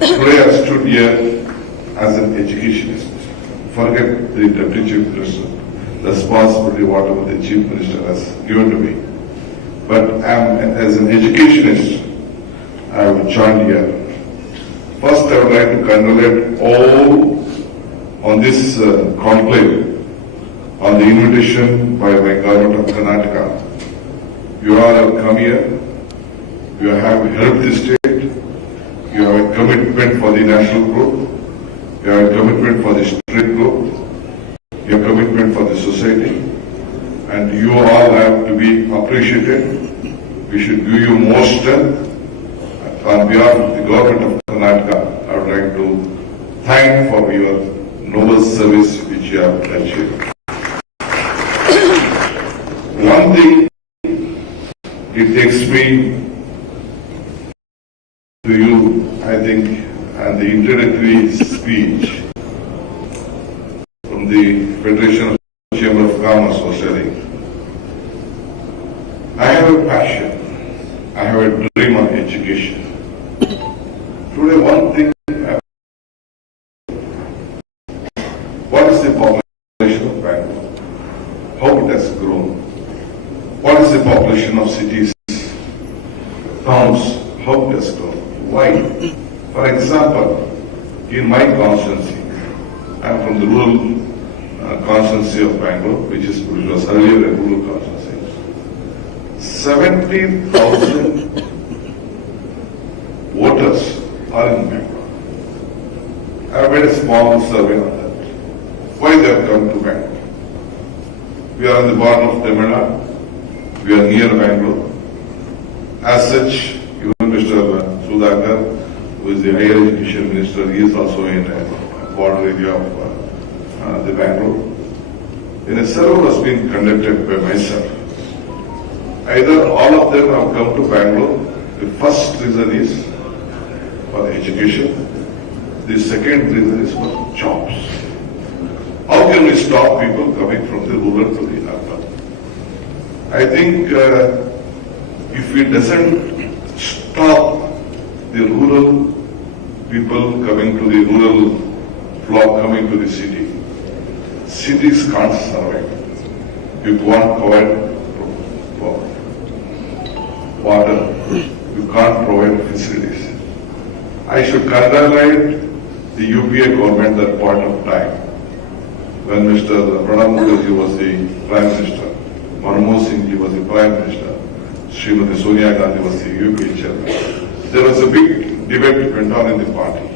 Today I stood here as an educationist. Forget the Deputy Chief Minister, responsibility whatever the Chief Minister has given to me. But as an educationist, I have joined here. First, I would like to congratulate all on this conclave, on the invitation by the government of Karnataka. You all have come here, you have helped the state, you have a commitment for the national growth, you have a commitment for the state growth, you have a commitment for the society, and you all have to be appreciated. We should give you more strength. On behalf of the government of Karnataka, I would like to thank for your noble service which you have achieved. One thing, it takes me to you, I think, and the introductory speech from the Federation of Chamber of Commerce was telling. I have a passion, I have a dream of education. Today, one thing, what is the population of Bangalore? How it has grown? What is the population of cities, towns? How it has grown? Why? For example, in my constituency, I am from the rural constituency of Bangalore, which was earlier a rural constituency. 70,000 voters are in Bangalore. I have made a small survey on that. Why they have come to Bangalore? We are on the border of Tamil Nadu. We are near Bangalore. As such, even Mr. Sudhakar, who is the higher education minister, he is also in a border area of the Bangalore. In a survey was being conducted by myself. Either all of them have come to Bangalore. The first reason is for education. The second reason is for jobs. How can we stop people coming from the rural to the urban? I think if we doesn't stop the rural people coming to the rural flock coming to the city, cities can't survive. You can't provide water, you can't provide facilities. I should congratulate the UPA government at that point of time when Mr. Pranab Mukherjee was the Prime Minister, Manmohan Singh was the Prime Minister, Srimati Sonia Gandhi was the UPA chairman. There was a big debate went on in the party.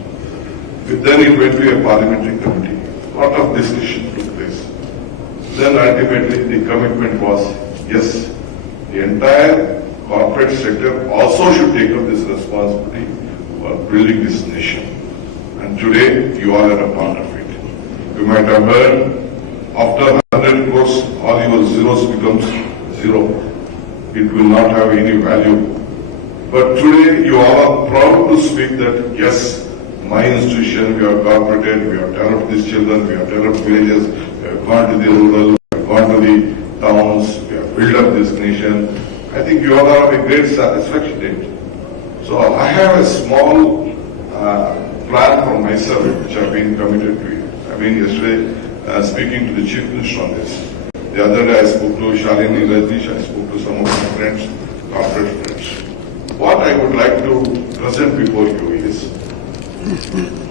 Then it went to a parliamentary committee. A lot of discussion took place. Then ultimately the commitment was, yes, the entire corporate sector also should take up this responsibility for building this nation. And today, you all are a part of it. You might have heard, after 100 crores, all your zeros becomes zero. It will not have any value. But today, you all are proud to speak that, yes, my institution, we have cooperated, we have developed these children, we have developed villages, we have gone to the rural, we have gone to the towns, we have built up this nation. I think you all have a great satisfaction date. So I have a small plan for myself, which I've been committed to. I've been yesterday speaking to the Chief Minister on this. The other day I spoke to Shalini Rajneesh, I spoke to some of my friends, corporate friends. What I would like to present before you is,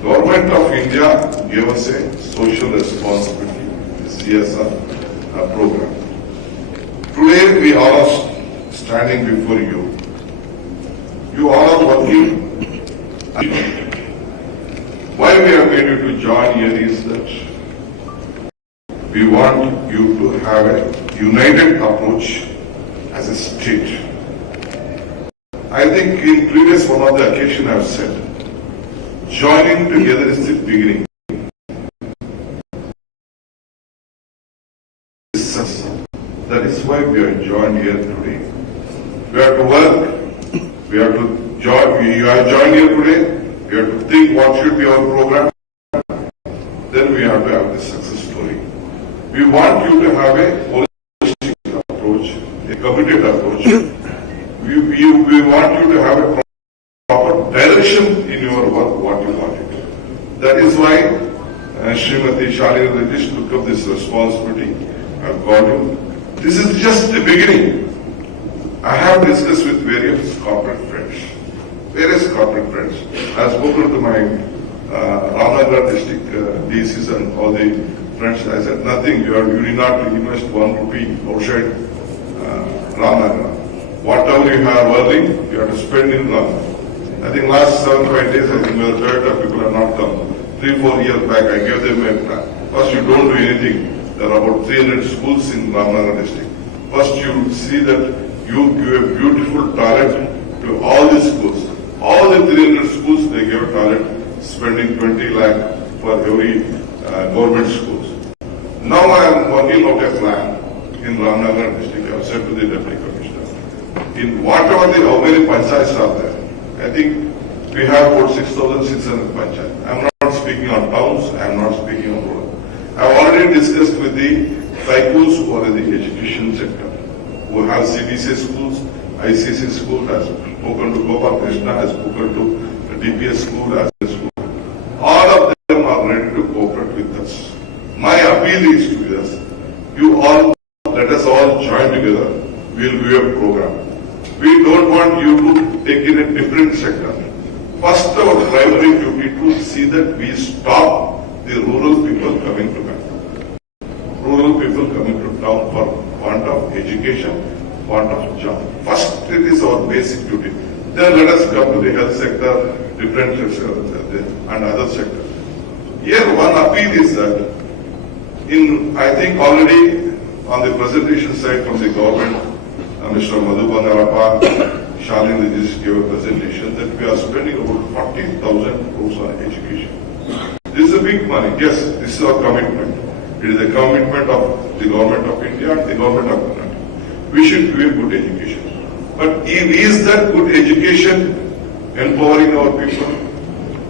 Government of India gave us a social responsibility, CSR program. Today we all are standing before you. You all are working. Why we have made you to join here is that we want you to have a united approach as a state. I think in previous one of the occasion I have said, joining together is the beginning. That is why we are joined here today. We have to work, we have to join, you are joined here today, we have to think what should be our program, then we have to have the success story. We want you to have a holistic approach, a committed approach. We want you to have a proper direction in your work, what you want to do. That is why Srimati Shalini Rajneesh took up this responsibility. I've got you. This is just the beginning. I have discussed with various corporate friends. I have spoken to my Ramnagar district DCs and all the friends. I said, nothing, you need not invest 1 rupee outside Ramnagar. Whatever you have earning, you have to spend in Ramnagar. I think last 7-5 days, I think the majority of people have not come. 3-4 years back, I gave them a plan. First, you don't do anything. There are about 300 schools in Ramnagar district. First, you see that you give a beautiful toilet to all the schools. All the 300 schools, they give a toilet, spending 20 lakh for every government schools. Now I am working out a plan in Ramnagar district. I have said to the Deputy Commissioner, in whatever how many panchayats are there, I think we have about 6,600 panchayats. I am not speaking on towns, I am not speaking on rural. I have already discussed with the tycoons who are in the education sector, who have CBSE schools, ICC school, has spoken to Gopal Krishna, has spoken to the DPS school as a school. All of them are ready to cooperate with us. My appeal is to us, you all, let us all join together, we will do a program. We don't want you to take in a different sector. First, our primary duty to see that we stop the rural people coming to Bangalore. Rural people coming to town for want of education, want of job. First, it is our basic duty. Then let us come to the health sector, different sectors and other sectors. Here one appeal is that, I think already on the presentation side from the government, Mr. Madhu Bangarappa, Shalini Rajneesh gave a presentation that we are spending about 40,000 crores on education. This is a big money. Yes, this is our commitment. It is a commitment of the government of India and the government of Karnataka. We should give good education. But is that good education empowering our people?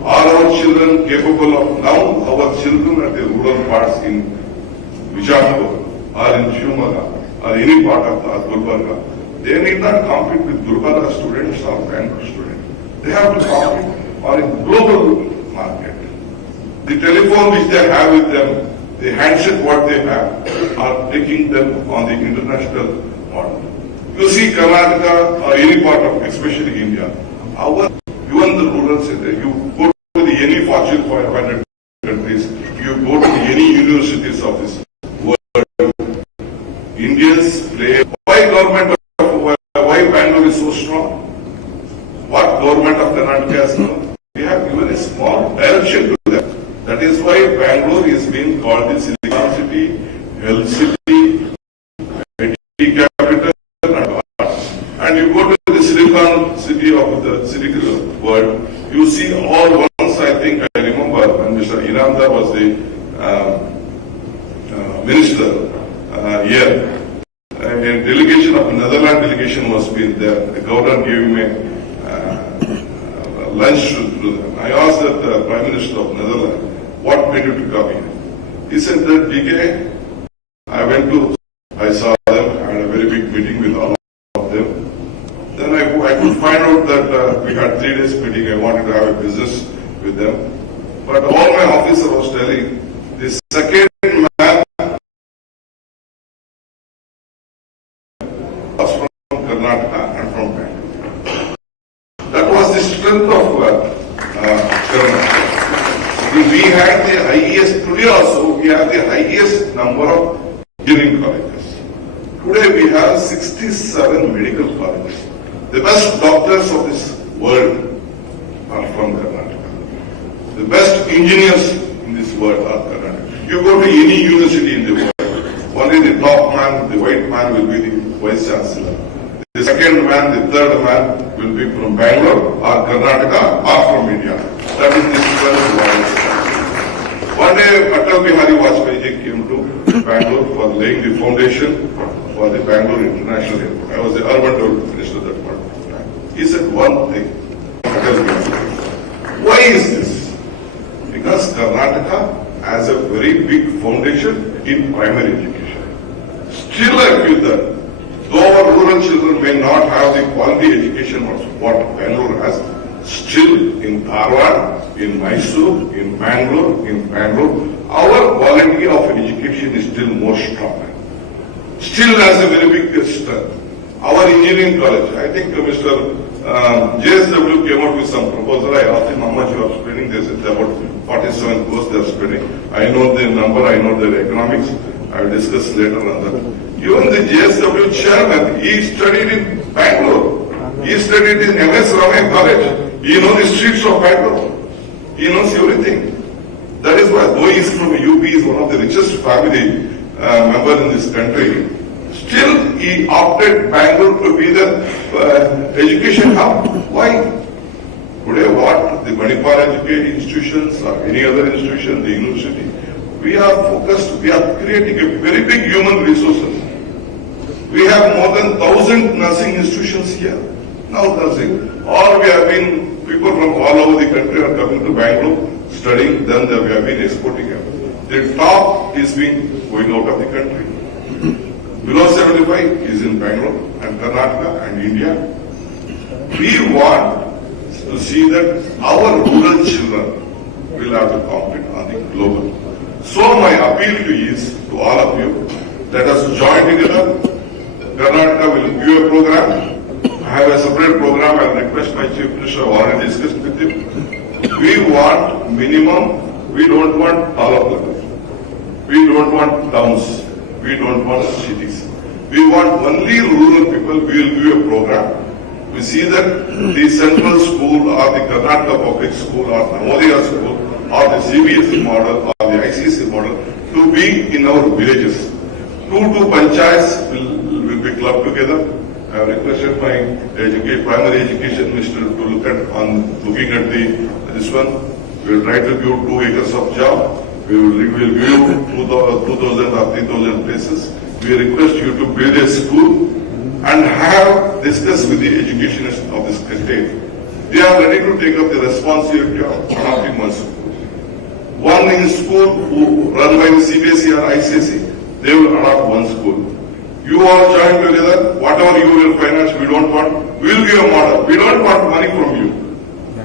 Are our children capable of, now our children at the rural parts in Vijayanagara or in Shivakumar or any part of the Gulbarga, they need not compete with Gulbarga students or Bangalore students. They have to compete on a global market. The telephone which they have with them, the handset what they have, are taking them on the international model. You see Karnataka or any part of, especially India, even the rural sector, you go to any Fortune 500 countries, you go to any universities of this world, Indians play. Why Bangalore is so strong? What government of Karnataka has done? We have given a small direction to them. That is why Bangalore is being called the Silicon City, Health City, IT capital, and you go to the Silicon City of the Silicon world, you see all once, I think, I remember when Mr. Inamdar was the minister here, a delegation of Netherlands delegation was been there. The governor gave him a lunch to them. I I asked the Prime Minister of Netherlands, what made you to come here? He said that DK, I saw them, I had a very big meeting with all of them. Then I could find out that we had 3 days meeting, I wanted to have a business with them. But all my officer was telling, the second man was from Karnataka and from Bangalore. That was the strength of Karnataka. We had the highest, today also we have the highest number of engineering colleges. Today we have 67 medical colleges. The best doctors of this world are from Karnataka. The best engineers in this world are Karnataka. You go to any university in the world, only the top man, the white man will be the vice chancellor. The second man, the third man will be from Bangalore or Karnataka or from India. That is the strength of one day, Atal Bihari Vajpayee came to Bangalore for laying the foundation for the Bangalore International Airport. I was the urban development minister at that point of time. He said one thing, Atal Bihari. Why is this? Because Karnataka has a very big foundation in primary education. Still I feel that though our rural children may not have the quality education of what Bangalore has, still in Dharwad, in Mysore, in Bangalore, our quality of education is still more stronger. Still has a very big strength. Our engineering college, I think Mr. JSW came out with some proposal. I asked him how much you are spending. They said about 47 crores they are spending. I know the number, I know their economics. I will discuss later on that. Even the JSW chairman, he studied in Bangalore. He studied in Siddaramaiah College. He knows the streets of Bangalore. He knows everything. That is why, though he is from UP, he is one of the richest family members in this country. Still, he opted Bangalore to be the education hub. Why? Today, what the Manipur education institutions or any other institution, the university, we are focused, we are creating a very big human resources. We have more than 1,000 nursing institutions here. Now nursing. Or we have been, people from all over the country are coming to Bangalore, studying, then we have been exporting them. The top is being going out of the country. Below 75 is in Bangalore and Karnataka and India. We want to see that our rural children will have to compete on the global. So my appeal to you is, to all of you, let us join together. Karnataka will give you a program. I have a separate program. I will request my Chief Minister, I have already discussed with him. We want minimum, we don't want all of them. We don't want towns. We don't want cities. We want only rural people. We will give a program. We see that the central school or the Karnataka public school or Navodaya school or the CBSE model or the ICSE model to be in our villages. 2 panchayats will be clubbed together. I have requested my primary education minister to looking at this one. We will try to give 2 acres of job. We will give you 2,000 or 3,000 places. We request you to build a school and have discussed with the educationists of this state. They are ready to take up the responsibility of adopting one school. One in school run by the CBSE or ICSE, they will adopt one school. You all join together, whatever you will finance, we don't want, we will give a model. We don't want money from you.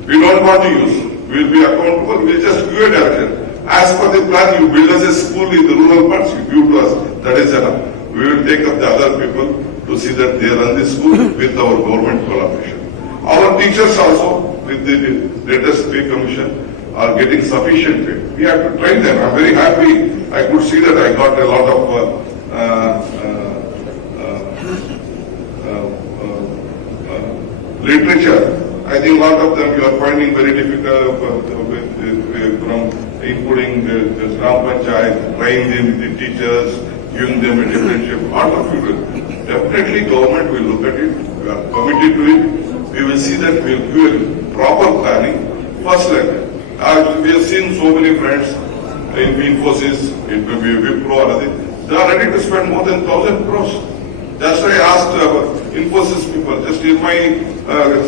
We don't want to use. We will be accountable, we will just give a direction. As per the plan, you build us a school in the rural parts, you give to us, that is enough. We will take up the other people to see that they run the school with our government collaboration. Our teachers also, with the latest pay commission, are getting sufficient pay. We have to train them. I am very happy. I could see that I got a lot of literature. I think a lot of them you are finding very difficult from including the Gram Panchayat, training the teachers, giving them a differential. A lot of people. Definitely government will look at it. We are committed to it. We will see that we will give a proper planning. First letter. We have seen so many friends in Infosys, it may be Wipro or other. They are ready to spend more than 1,000 crores. Just I asked Infosys people, just in my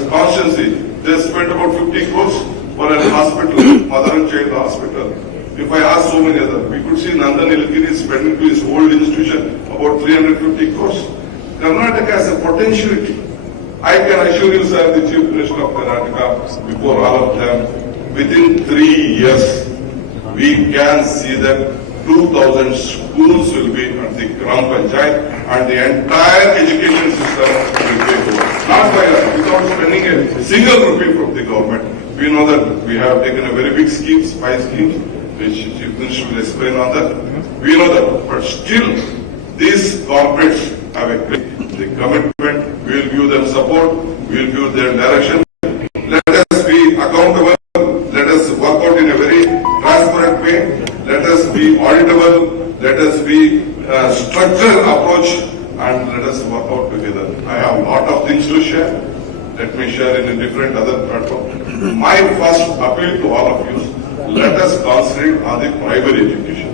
constituency, they spent about 50 crores for a hospital, mother and child hospital. If I ask so many other, we could see Nandan Nilgiri is spending to his old institution about 350 crores. Karnataka has a potentiality. I can assure you, sir, the Chief Minister of Karnataka, before all of them, within 3 years, we can see that 2,000 schools will be at the Gram Panchayat and the entire education system will be over. Not by us, without spending a single rupee from the government. We know that we have taken a very big schemes, 5 schemes, which Chief Minister will explain on that. We know that, but still, these corporates have a great commitment. We will give them support. We will give their direction. Let us be accountable. Let us work out in a very transparent way. Let us be auditable. Let us be structured approach, and let us work out together. I have a lot of things to share. Let me share in a different other platform. My first appeal to all of you is let us concentrate on the primary education.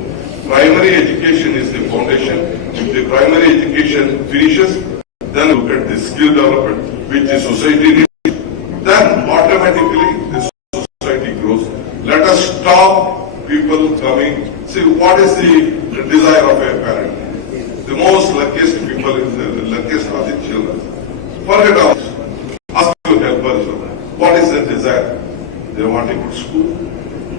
Primary education is the foundation. If the primary education finishes, then look at the skill development which the society needs. Then automatically the society grows. Let us stop people coming. See, what is the desire of a parent? The most luckiest people is the luckiest are the children. Forget all this. Ask your helpers. What is their desire? They want a good school.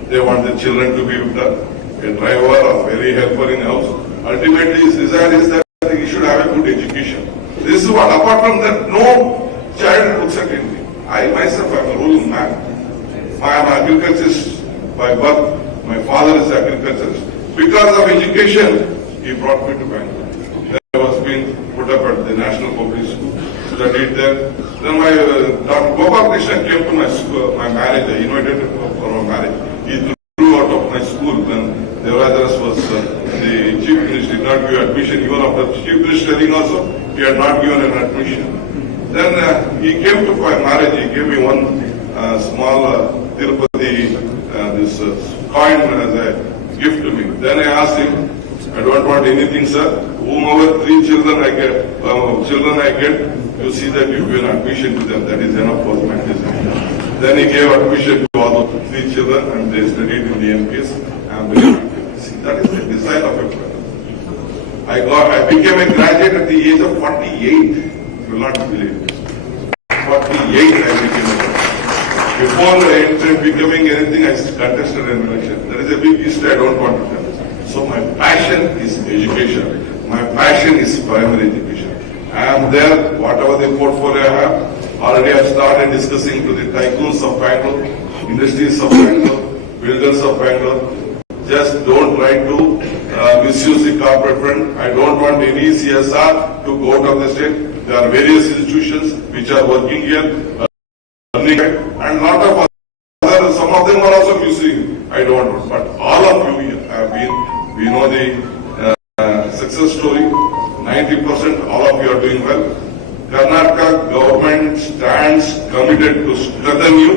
They want the children to be with a driver or very helper in the house. Ultimately, his desire is that he should have a good education. This is what, apart from that, no child looks at anything. I myself am a rural man. I am an agriculturist by birth. My father is an agriculturist. Because of education, he brought me to Bangalore. Then I was being put up at the National Public School, studied there. Then my Dr. Gopal Krishna came to my school, my marriage. I invited him for my marriage. He threw out of my school when Devarajas was the Chief Minister, did not give admission. Even after Chief Minister telling also, he had not given an admission. Then he came to my marriage. He gave me one small Tirupati this coin as a gift to me. Then I asked him, I don't want anything, sir. Whomever 3 children I get, you see that you give an admission to them. That is enough for my desire. Then he gave admission to all the 3 children, and they studied in the MPS. See, that is the design of a brother. I became a graduate at the age of 48. You will not believe it. 48 I became a graduate. Before becoming anything, I contested an election. That is a big history I don't want to tell. So my passion is education. My passion is primary education. I am there, whatever the portfolio I have. Already I have started discussing to the tycoons of Bangalore, industries of Bangalore, builders of Bangalore. Just don't try to misuse the corporate friend. I don't want any CSR to go out of the state. There are various institutions which are working here, and lot of other, some of them are also misusing. I don't want, but all of you have been, we know the success story. 90% all of you are doing well. Karnataka government stands committed to strengthen you.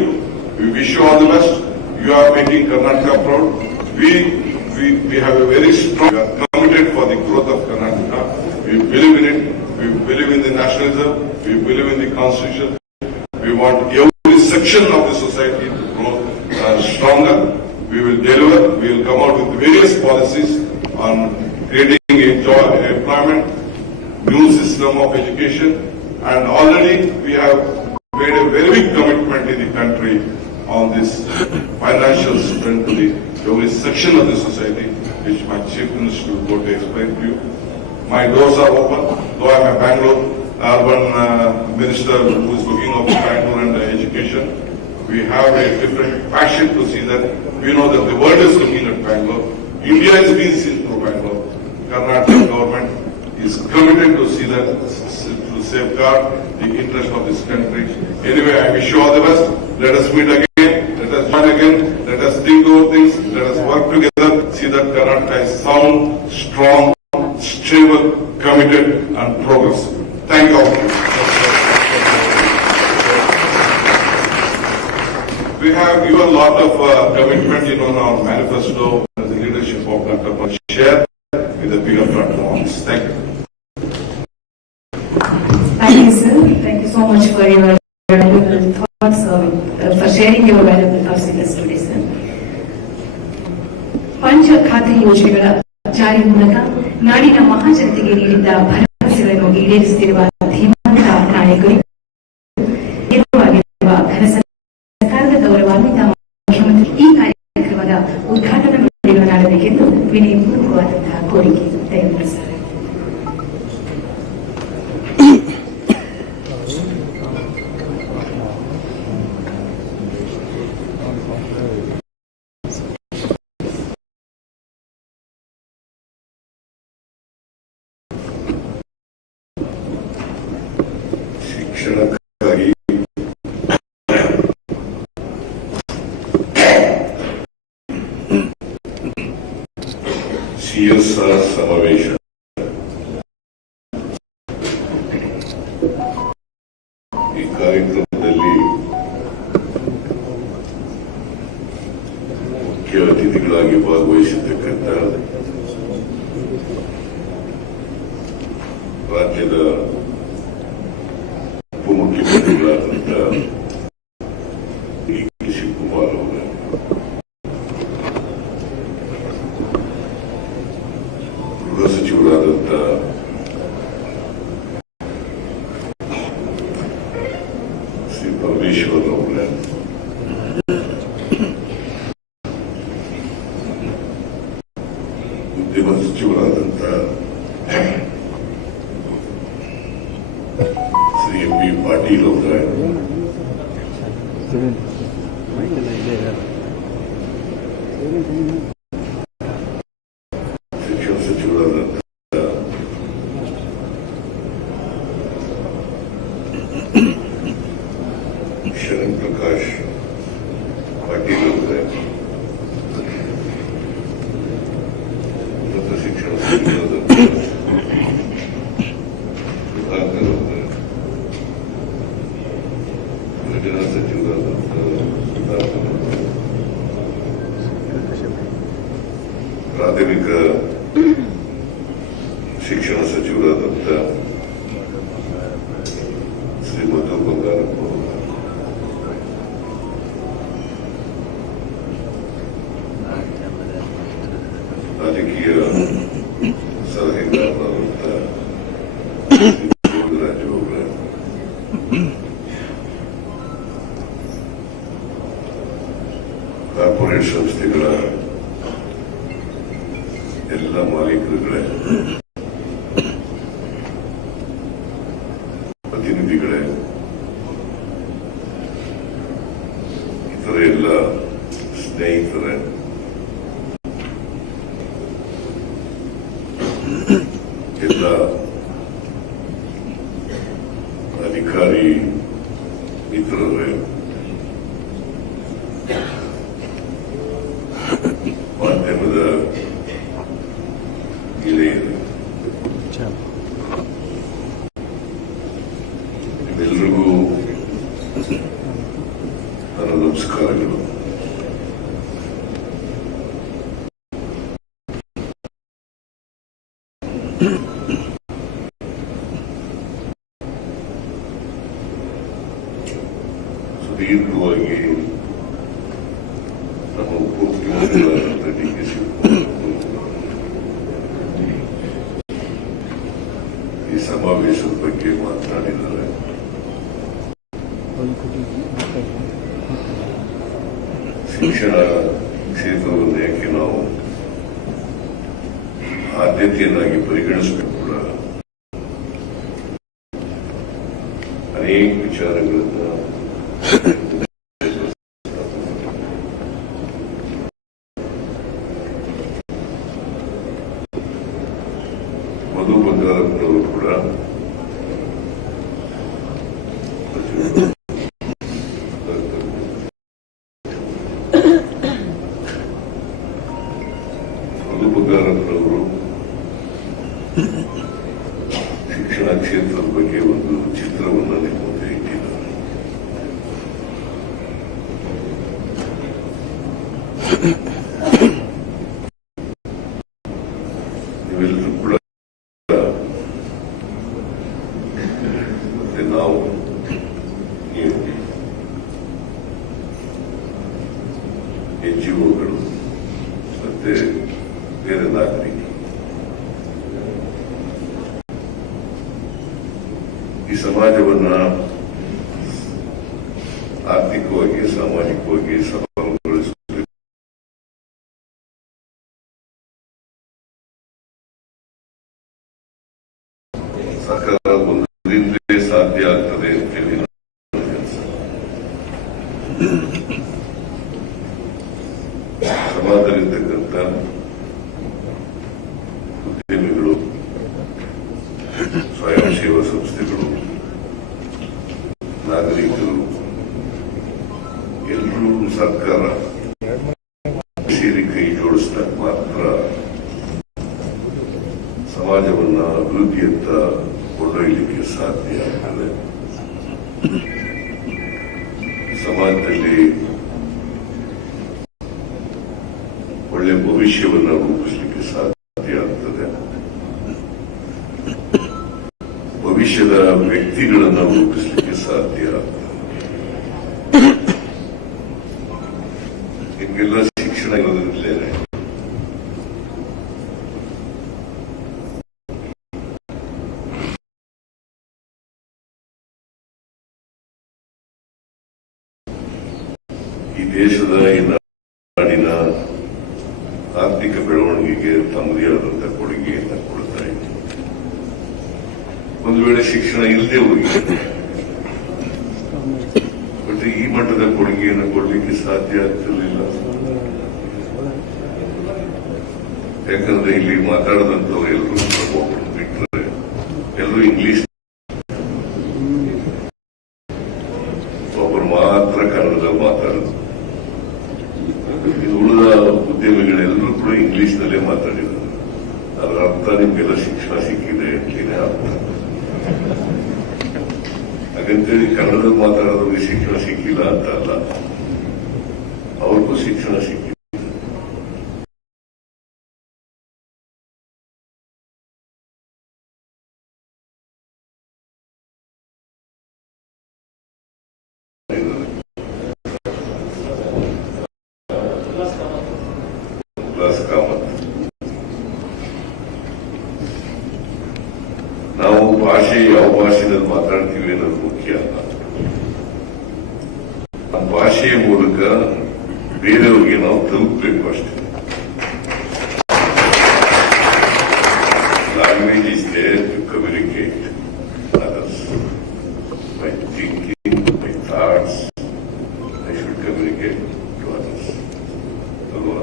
We wish you all the best. You are making Karnataka proud. We have a very strong, we are committed for the growth of Karnataka. We believe in it. We believe in the nationalism. We believe in the constitution. We want every section of the society to grow stronger. We will deliver. We will come out with various policies on creating employment, new system of education, and already we have made a very big commitment in the country on this financial strength to the every section of the society, which my Chief Minister will go to explain to you. My doors are open, though I am a Bangalore urban minister who is looking after Bangalore and education. We have a different passion to see that. We know that the world is looking at Bangalore. India is being seen through Bangalore. Karnataka government is committed to see that, to safeguard the interest of this country. Anyway, I wish you all the best. Let us meet again. Let us join again. Let us think over things. Let us work together. See that Karnataka is sound, strong, stable, committed, and progressive. Thank you all. We have given a lot of commitment in our manifesto as the leadership of Dr. Share with the bigger platforms. Thank you. Thank you, sir. Thank you so much for your for sharing your valuable thoughts with us today, sir. ಪಂಚ ಖಾತೆ ಯೋಜನೆಗಳ ಜಾರಿ ಮೂಲಕ ನಾಡಿನ ಮಹಾಜನತೆಗೆ ನೀಡಿದ್ದ ಭರವಸೆಗಳನ್ನು ಈಡೇರಿಸುತ್ತಿರುವ ಧೀಮಂತ ನಾಯಕರು ಘನ ಸರ್ಕಾರದ ಗೌರವಾನ್ವಿತ ಮುಖ್ಯಮಂತ್ರಿ ಈ ಕಾರ್ಯಕ್ರಮದ ಉದ್ಘಾಟನಾ ಮಾಡಬೇಕೆಂದು ವಿನಯಪೂರ್ವಕವಾದಂತಹ ಕೋರಿಕೆ ದಯಮಾಡಿ ಸರ್. ಶಿಕ್ಷಣಕ್ಕಾಗಿ CSR ಸಮಾವೇಶ ಈ ಕಾರ್ಯಕ್ರಮದಲ್ಲಿ ಮುಖ್ಯ ಅತಿಥಿಗಳಾಗಿ ಭಾಗವಹಿಸಿರ್ತಕ್ಕಂಥ ರಾಜ್ಯದ ಉಪಮುಖ್ಯಮಂತ್ರಿಗಳಾದಂಥ ಶಿವಕುಮಾರ್ ಅವರು, ಗೃಹ ಸಚಿವರಾದಂಥ ಶ್ರೀ ಪರಮೇಶ್ವರ್ ಅವರ, ಉದ್ಯಮ ಸಚಿವರಾದಂಥ ಶ್ರೀ ಎಂ.ಬಿ. ಪಾಟೀಲ್ ಅವರ, ಶಿಕ್ಷಣ ಸಚಿವರಾದಂಥ ಶರಣ್ ಪ್ರಕಾಶ್ ಪಾಟೀಲ್ ಅವರ ಮತ್ತು ಶಿಕ್ಷಣ ಸಚಿವರಾದಂಥ ಸುಧಾಕರ್ ಅವರ, ಯೋಜನಾ ಸಚಿವರಾದಂಥ ಸುಧಾಕರ್ ಅವರ, ಪ್ರಾಥಮಿಕ ಶಿಕ್ಷಣ ಸಚಿವರಾದಂಥ ಶ್ರೀ ಮಧು ಬಂಗಾರಪ್ಪ ಅವರು, ರಾಜಕೀಯ ಸಲಹೆಗಾರರಾದಂಥ ರಾಜು ಅವರ, ಕಾರ್ಪೊರೇಟ್ ಸಂಸ್ಥೆಗಳ ಎಲ್ಲ ಮಾಲೀಕರುಗಳೇ, ಪ್ರತಿನಿಧಿಗಳೇ, ಇತರ ಎಲ್ಲ ಸ್ನೇಹಿತರೇ, ಎಲ್ಲ ಅಧಿಕಾರಿ ಮಿತ್ರರೇ, ಮಾಧ್ಯಮದ ಗೆಳೆಯರು, ನಿಮ್ಮೆಲ್ಲರಿಗೂ ನನ್ನ ನಮಸ್ಕಾರಗಳು. ಸುದೀರ್ಘವಾಗಿ ನಮ್ಮ ಉಪಮುಖ್ಯಮಂತ್ರಿಗಳಾದಂಥ ಡಿ.ಕೆ. ಶಿವಕುಮಾರ್ ಈ ಸಮಾವೇಶದ ಬಗ್ಗೆ ಮಾತನಾಡಿದ್ದಾರೆ. ಶಿಕ್ಷಣ ಕ್ಷೇತ್ರವನ್ನು ಯಾಕೆ ನಾವು ಆದ್ಯತೆಯನ್ನಾಗಿ ಪರಿಗಣಿಸಬೇಕು ಕೂಡ ಅನೇಕ ವಿಚಾರಗಳನ್ನು ಮಧು ಬಂಗಾರಪ್ಪನವರು ಕೂಡ ಶಿಕ್ಷಣ ಕ್ಷೇತ್ರದ ಬಗ್ಗೆ ಒಂದು ಚಿತ್ರವನ್ನು ನಿಮ್ಮ ಮುಂದೆ ಇಟ್ಟಿದ್ದಾರೆ. ನೀವೆಲ್ಲರೂ ಕೂಡ ಮತ್ತೆ ನಾವು ನೀವು NGOಗಳು ಮತ್ತೆ ಬೇರೆ ನಾಗರಿಕರು ಈ ಸಮಾಜವನ್ನ ಆರ್ಥಿಕವಾಗಿ ಸಾಮಾಜಿಕವಾಗಿ ಸಬಲಗೊಳಿಸುವ ಸರ್ಕಾರ ಒಂದರಿಂದಲೇ ಸಾಧ್ಯ ಆಗ್ತದೆ ಅಂತೇಳಿ ಸಮಾಜದಲ್ಲಿರ್ತಕ್ಕಂಥ ಉದ್ಯಮಿಗಳು, ಸ್ವಯಂ ಸೇವಾ ಸಂಸ್ಥೆಗಳು, ನಾಗರಿಕರು ಎಲ್ಲರೂ ಸರ್ಕಾರ ಸೇರಿ ಕೈ ಜೋಡಿಸಿದಾಗ ಮಾತ್ರ ಸಮಾಜವನ್ನ ಅಭಿವೃದ್ಧಿಯತ್ತ ಕೊಂಡೊಯ್ಯಲಿಕ್ಕೆ ಸಾಧ್ಯ ಆಗ್ತದೆ. ಸಮಾಜದಲ್ಲಿ ಒಳ್ಳೆ ಭವಿಷ್ಯವನ್ನು ರೂಪಿಸಲಿಕ್ಕೆ ಸಾಧ್ಯ ಆಗ್ತದೆ. ಭವಿಷ್ಯದ ವ್ಯಕ್ತಿಗಳನ್ನು ರೂಪಿಸಲಿಕ್ಕೆ ಸಾಧ್ಯ ಆಗ್ತದೆ. ನಿಮಗೆಲ್ಲ ಶಿಕ್ಷಣ ಇರೋದ್ರಿಂದಲೇ ಈ ದೇಶದ ಈ ನಾಡಿನ ಆರ್ಥಿಕ ಬೆಳವಣಿಗೆಗೆ ತಮ್ಮದೇ ಆದಂತಹ ಕೊಡುಗೆಯನ್ನು ಕೊಡ್ತಾ ಇತ್ತು. ಒಂದು ವೇಳೆ ಶಿಕ್ಷಣ ಇಲ್ಲದೆ ಹೋಗಿ ಮತ್ತೆ ಈ ಮಟ್ಟದ ಕೊಡುಗೆಯನ್ನು ಕೊಡಲಿಕ್ಕೆ ಸಾಧ್ಯ ಆಗ್ತಿರಲಿಲ್ಲ. ಯಾಕಂದ್ರೆ ಇಲ್ಲಿ ಮಾತಾಡದಂತವ್ರು ಎಲ್ಲರೂ ಬಿಟ್ಟರೆ ಎಲ್ಲರೂ ಇಂಗ್ಲಿಷ್, ಒಬ್ಬರು ಮಾತ್ರ ಕನ್ನಡದಲ್ಲಿ ಮಾತಾಡೋದು. ಉಳಿದ ಉದ್ಯಮಿಗಳೆಲ್ಲರೂ ಕೂಡ ಇಂಗ್ಲಿಷ್ ನಲ್ಲೇ ಮಾತಾಡಿದ್ದಾರೆ. ಅದರ ಅರ್ಥ ನಿಮ್ಗೆಲ್ಲ ಶಿಕ್ಷಣ ಸಿಕ್ಕಿದೆ ಅಂತಲೇ ಅರ್ಥ. ಹಾಗಂತೇಳಿ ಕನ್ನಡದಲ್ಲಿ ಮಾತಾಡೋದ್ರಿಗೆ ಶಿಕ್ಷಣ ಸಿಕ್ಕಿಲ್ಲ ಅಂತ ಅಲ್ಲ, ಅವ್ರಿಗೂ ಶಿಕ್ಷಣ ಸಿಕ್ಕಿದೆ. ನಾವು ಭಾಷೆ ಯಾವ ಭಾಷೆಯಲ್ಲಿ ಮಾತಾಡ್ತೀವಿ ಅನ್ನೋದು ಮುಖ್ಯ ಅಲ್ಲ. ಆ ಭಾಷೆಯ ಮೂಲಕ ಬೇರೆಯವರಿಗೆ ನಾವು ತಲುಪಬೇಕು ಅಷ್ಟೇ. Language is there to communicate others. My thinking, my thoughts, I should communicate to others ಅಲ್ವಾ?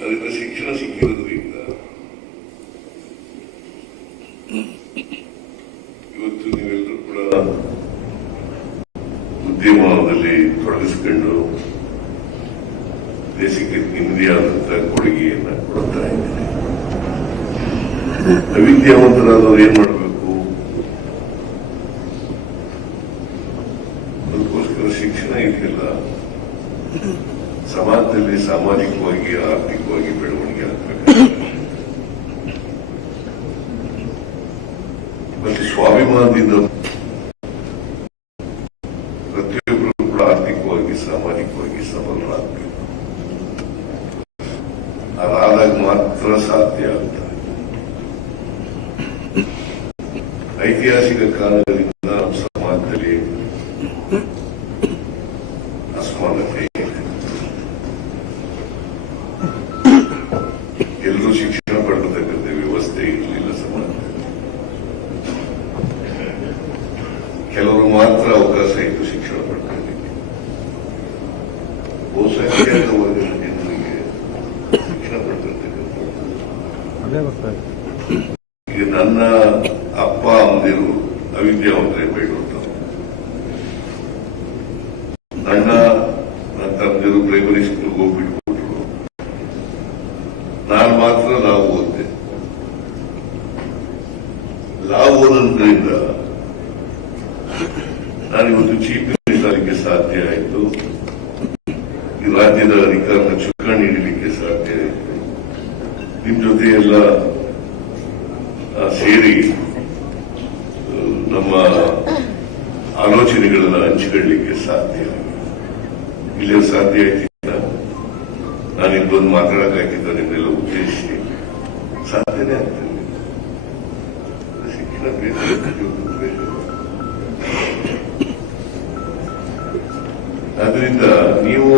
ಅದರಿಂದ ಶಿಕ್ಷಣ ಸಿಕ್ಕಿರೋದ್ರಿಂದ ಇವತ್ತು ನೀವೆಲ್ಲರೂ ಕೂಡ ಉದ್ಯಮದಲ್ಲಿ ತೊಡಗಿಸಿಕೊಂಡು ದೇಶಕ್ಕೆ ನಿಮ್ಮದೇ ಆದಂತಹ ಕೊಡುಗೆಯನ್ನು ಕೊಡ್ತಾ ಇದ್ದೀರಿ. ಅವಿದ್ಯಾವಂತರಾದವರು ಏನ್ ಮಾಡಬೇಕು? ಅದಕ್ಕೋಸ್ಕರ ಶಿಕ್ಷಣ ಇದೆಯಲ್ಲ, ಸಮಾಜದಲ್ಲಿ ಸಾಮಾಜಿಕವಾಗಿ ಆರ್ಥಿಕವಾಗಿ ಬೆಳವಣಿಗೆ ಆಗಬೇಕು. ಮತ್ತು ಸ್ವಾಭಿಮಾನದಿಂದ ಪ್ರತಿಯೊಬ್ಬರು ಕೂಡ ಆರ್ಥಿಕವಾಗಿ ಸಾಮಾಜಿಕವಾಗಿ ಸಬಲರಾಗಬೇಕು. ಅದಾದಾಗ ಮಾತ್ರ ಸಾಧ್ಯ ಆಗ್ತದೆ. ಐತಿಹಾಸಿಕ ಕಾರಣಗಳಿಂದ ನಮ್ಮ ಸಮಾಜದಲ್ಲಿ ಅಸಮಾನತೆ ಇದೆ. ಎಲ್ಲರೂ ಶಿಕ್ಷಣ ಪಡೆದತಕ್ಕಂಥ ವ್ಯವಸ್ಥೆ ಇರಲಿಲ್ಲ ಸಮಾಜದಲ್ಲಿ. ಕೆಲವರು ಮಾತ್ರ ಅವಕಾಶ ಇತ್ತು ಶಿಕ್ಷಣ ಪಡ್ಕೊಳ್ಳಿಕ್ಕೆ. ಬಹುಸಂಖ್ಯಾತ ವರ್ಗದ ಜನರಿಗೆ ಶಿಕ್ಷಣ ಪಡ್ಕೊಳ್ತಕ್ಕಂಥ. ಈಗ ನನ್ನ ಅಪ್ಪ ಅಮ್ಮಂದಿರು ಅವಿದ್ಯಾವಂತರೇ ಬೇಡುವಂತವ್ರು. ನನ್ನ ತಮ್ಮದಿರು ಪ್ರೈಮರಿ ಸ್ಕೂಲ್ಗೆ ಹೋಗ್ಬಿಟ್ಕೊಟ್ರು. ನಾನು ಮಾತ್ರ ನಾವು ಓದಿದೆ. ನಾವು ಓದೋದ್ರಿಂದ ನಾನಿವತ್ತು ಚೀಫ್ ಮಿನಿಸ್ಟರ್ ಆಗಲಿಕ್ಕೆ ಸಾಧ್ಯ ಆಯಿತು. ಈ ರಾಜ್ಯದ ಅಧಿಕಾರನ ಚುಕ್ಕಾಣಿ ಹಿಡಿಲಿಕ್ಕೆ ಸಾಧ್ಯ ಆಯಿತು. ನಿಮ್ ಜೊತೆ ಎಲ್ಲ ಸೇರಿ ನಮ್ಮ ಆಲೋಚನೆಗಳನ್ನ ಹಂಚಿಕೊಳ್ಳಲಿಕ್ಕೆ ಸಾಧ್ಯ. ಇಲ್ಲಿ ಸಾಧ್ಯ ಆಯ್ತಿಲ್ಲ. ನಾನು ಇಲ್ಲಿ ಬಂದು ಮಾತಾಡಕ್ಕಾಗಿದ್ದ ನಿಮ್ಮೆಲ್ಲ ಉದ್ದೇಶಿಸಿ ಸಾಧ್ಯನೇ ಆಗ್ತದೆ. ಶಿಕ್ಷಣ ಬೇಕು. ಆದ್ರಿಂದ ನೀವು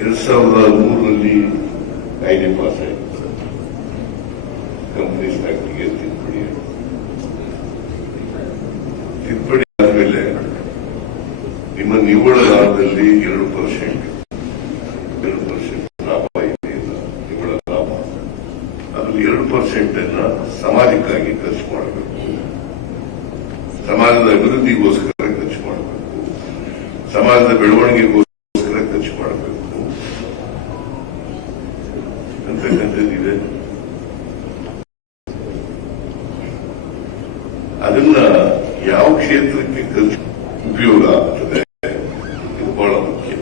2003 ಕಾಯ್ದೆ ಪಾಸ್ ಆಯಿತು, ಕಂಪನೀಸ್ ಆಕ್ಟ್ಗೆ ತಿದ್ದುಪಡಿ ಆದ್ಮೇಲೆ ನಿಮ್ಮ ನಿವ್ವಳ ಲಾಭದಲ್ಲಿ 2% ಲಾಭ ಇದೆ. ನಿವ್ವಳ ಲಾಭ ಅದ್ರಲ್ಲಿ 2% ಅನ್ನ ಸಮಾಜಕ್ಕಾಗಿ ಖರ್ಚು ಮಾಡಬೇಕು, ಸಮಾಜದ ಅಭಿವೃದ್ಧಿಗೋಸ್ಕರ ಖರ್ಚು ಮಾಡಬೇಕು, ಸಮಾಜದ ಬೆಳವಣಿಗೆಗೋಸ್ಕರ ಖರ್ಚು ಮಾಡಬೇಕು ಅಂತಕ್ಕಂಥದ್ದಿದೆ. ಅದನ್ನ ಯಾವ ಕ್ಷೇತ್ರಕ್ಕೆ ಖರ್ಚು ಉಪಯೋಗ ಆಗ್ತದೆ ಇದು ಬಹಳ ಮುಖ್ಯ.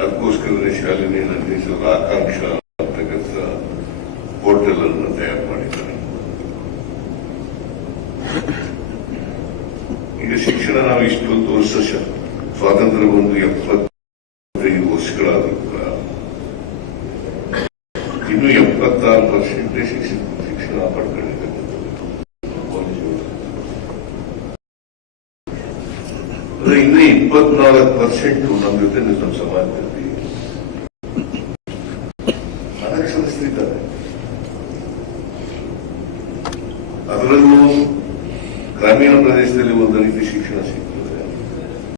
ಅದಕ್ಕೋಸ್ಕರ ಶಾಲಿನಿ ನಿರ್ದೇಶಕರ ಆಕಾಂಕ್ಷ ಅಂತಕ್ಕಂಥ ಪೋರ್ಟಲ್ ಅನ್ನು ತಯಾರು ಮಾಡಿದ್ದಾರೆ. ಈಗ ಶಿಕ್ಷಣ ನಾವು ಇಷ್ಟೊಂದು ವರ್ಷ ಸ್ವಾತಂತ್ರ್ಯ ಬಂದು 75 ವರ್ಷಗಳಾದರೂ ಕೂಡ ಇನ್ನು 76% ಶಿಕ್ಷಣ ಪಡ್ಕೊಂಡಿದ್ದಾರೆ. ಇನ್ನು 24% ನಮ್ಮ ಜೊತೆ ನಮ್ಮ ಸಮಾಜದಲ್ಲಿ ಅನಕ್ಷರಸ್ಥರಿದ್ದಾರೆ. ಅದರಲ್ಲೂ ಗ್ರಾಮೀಣ ಪ್ರದೇಶದಲ್ಲಿ ಒಂದು ರೀತಿ ಶಿಕ್ಷಣ ಸಿಗ್ತದೆ.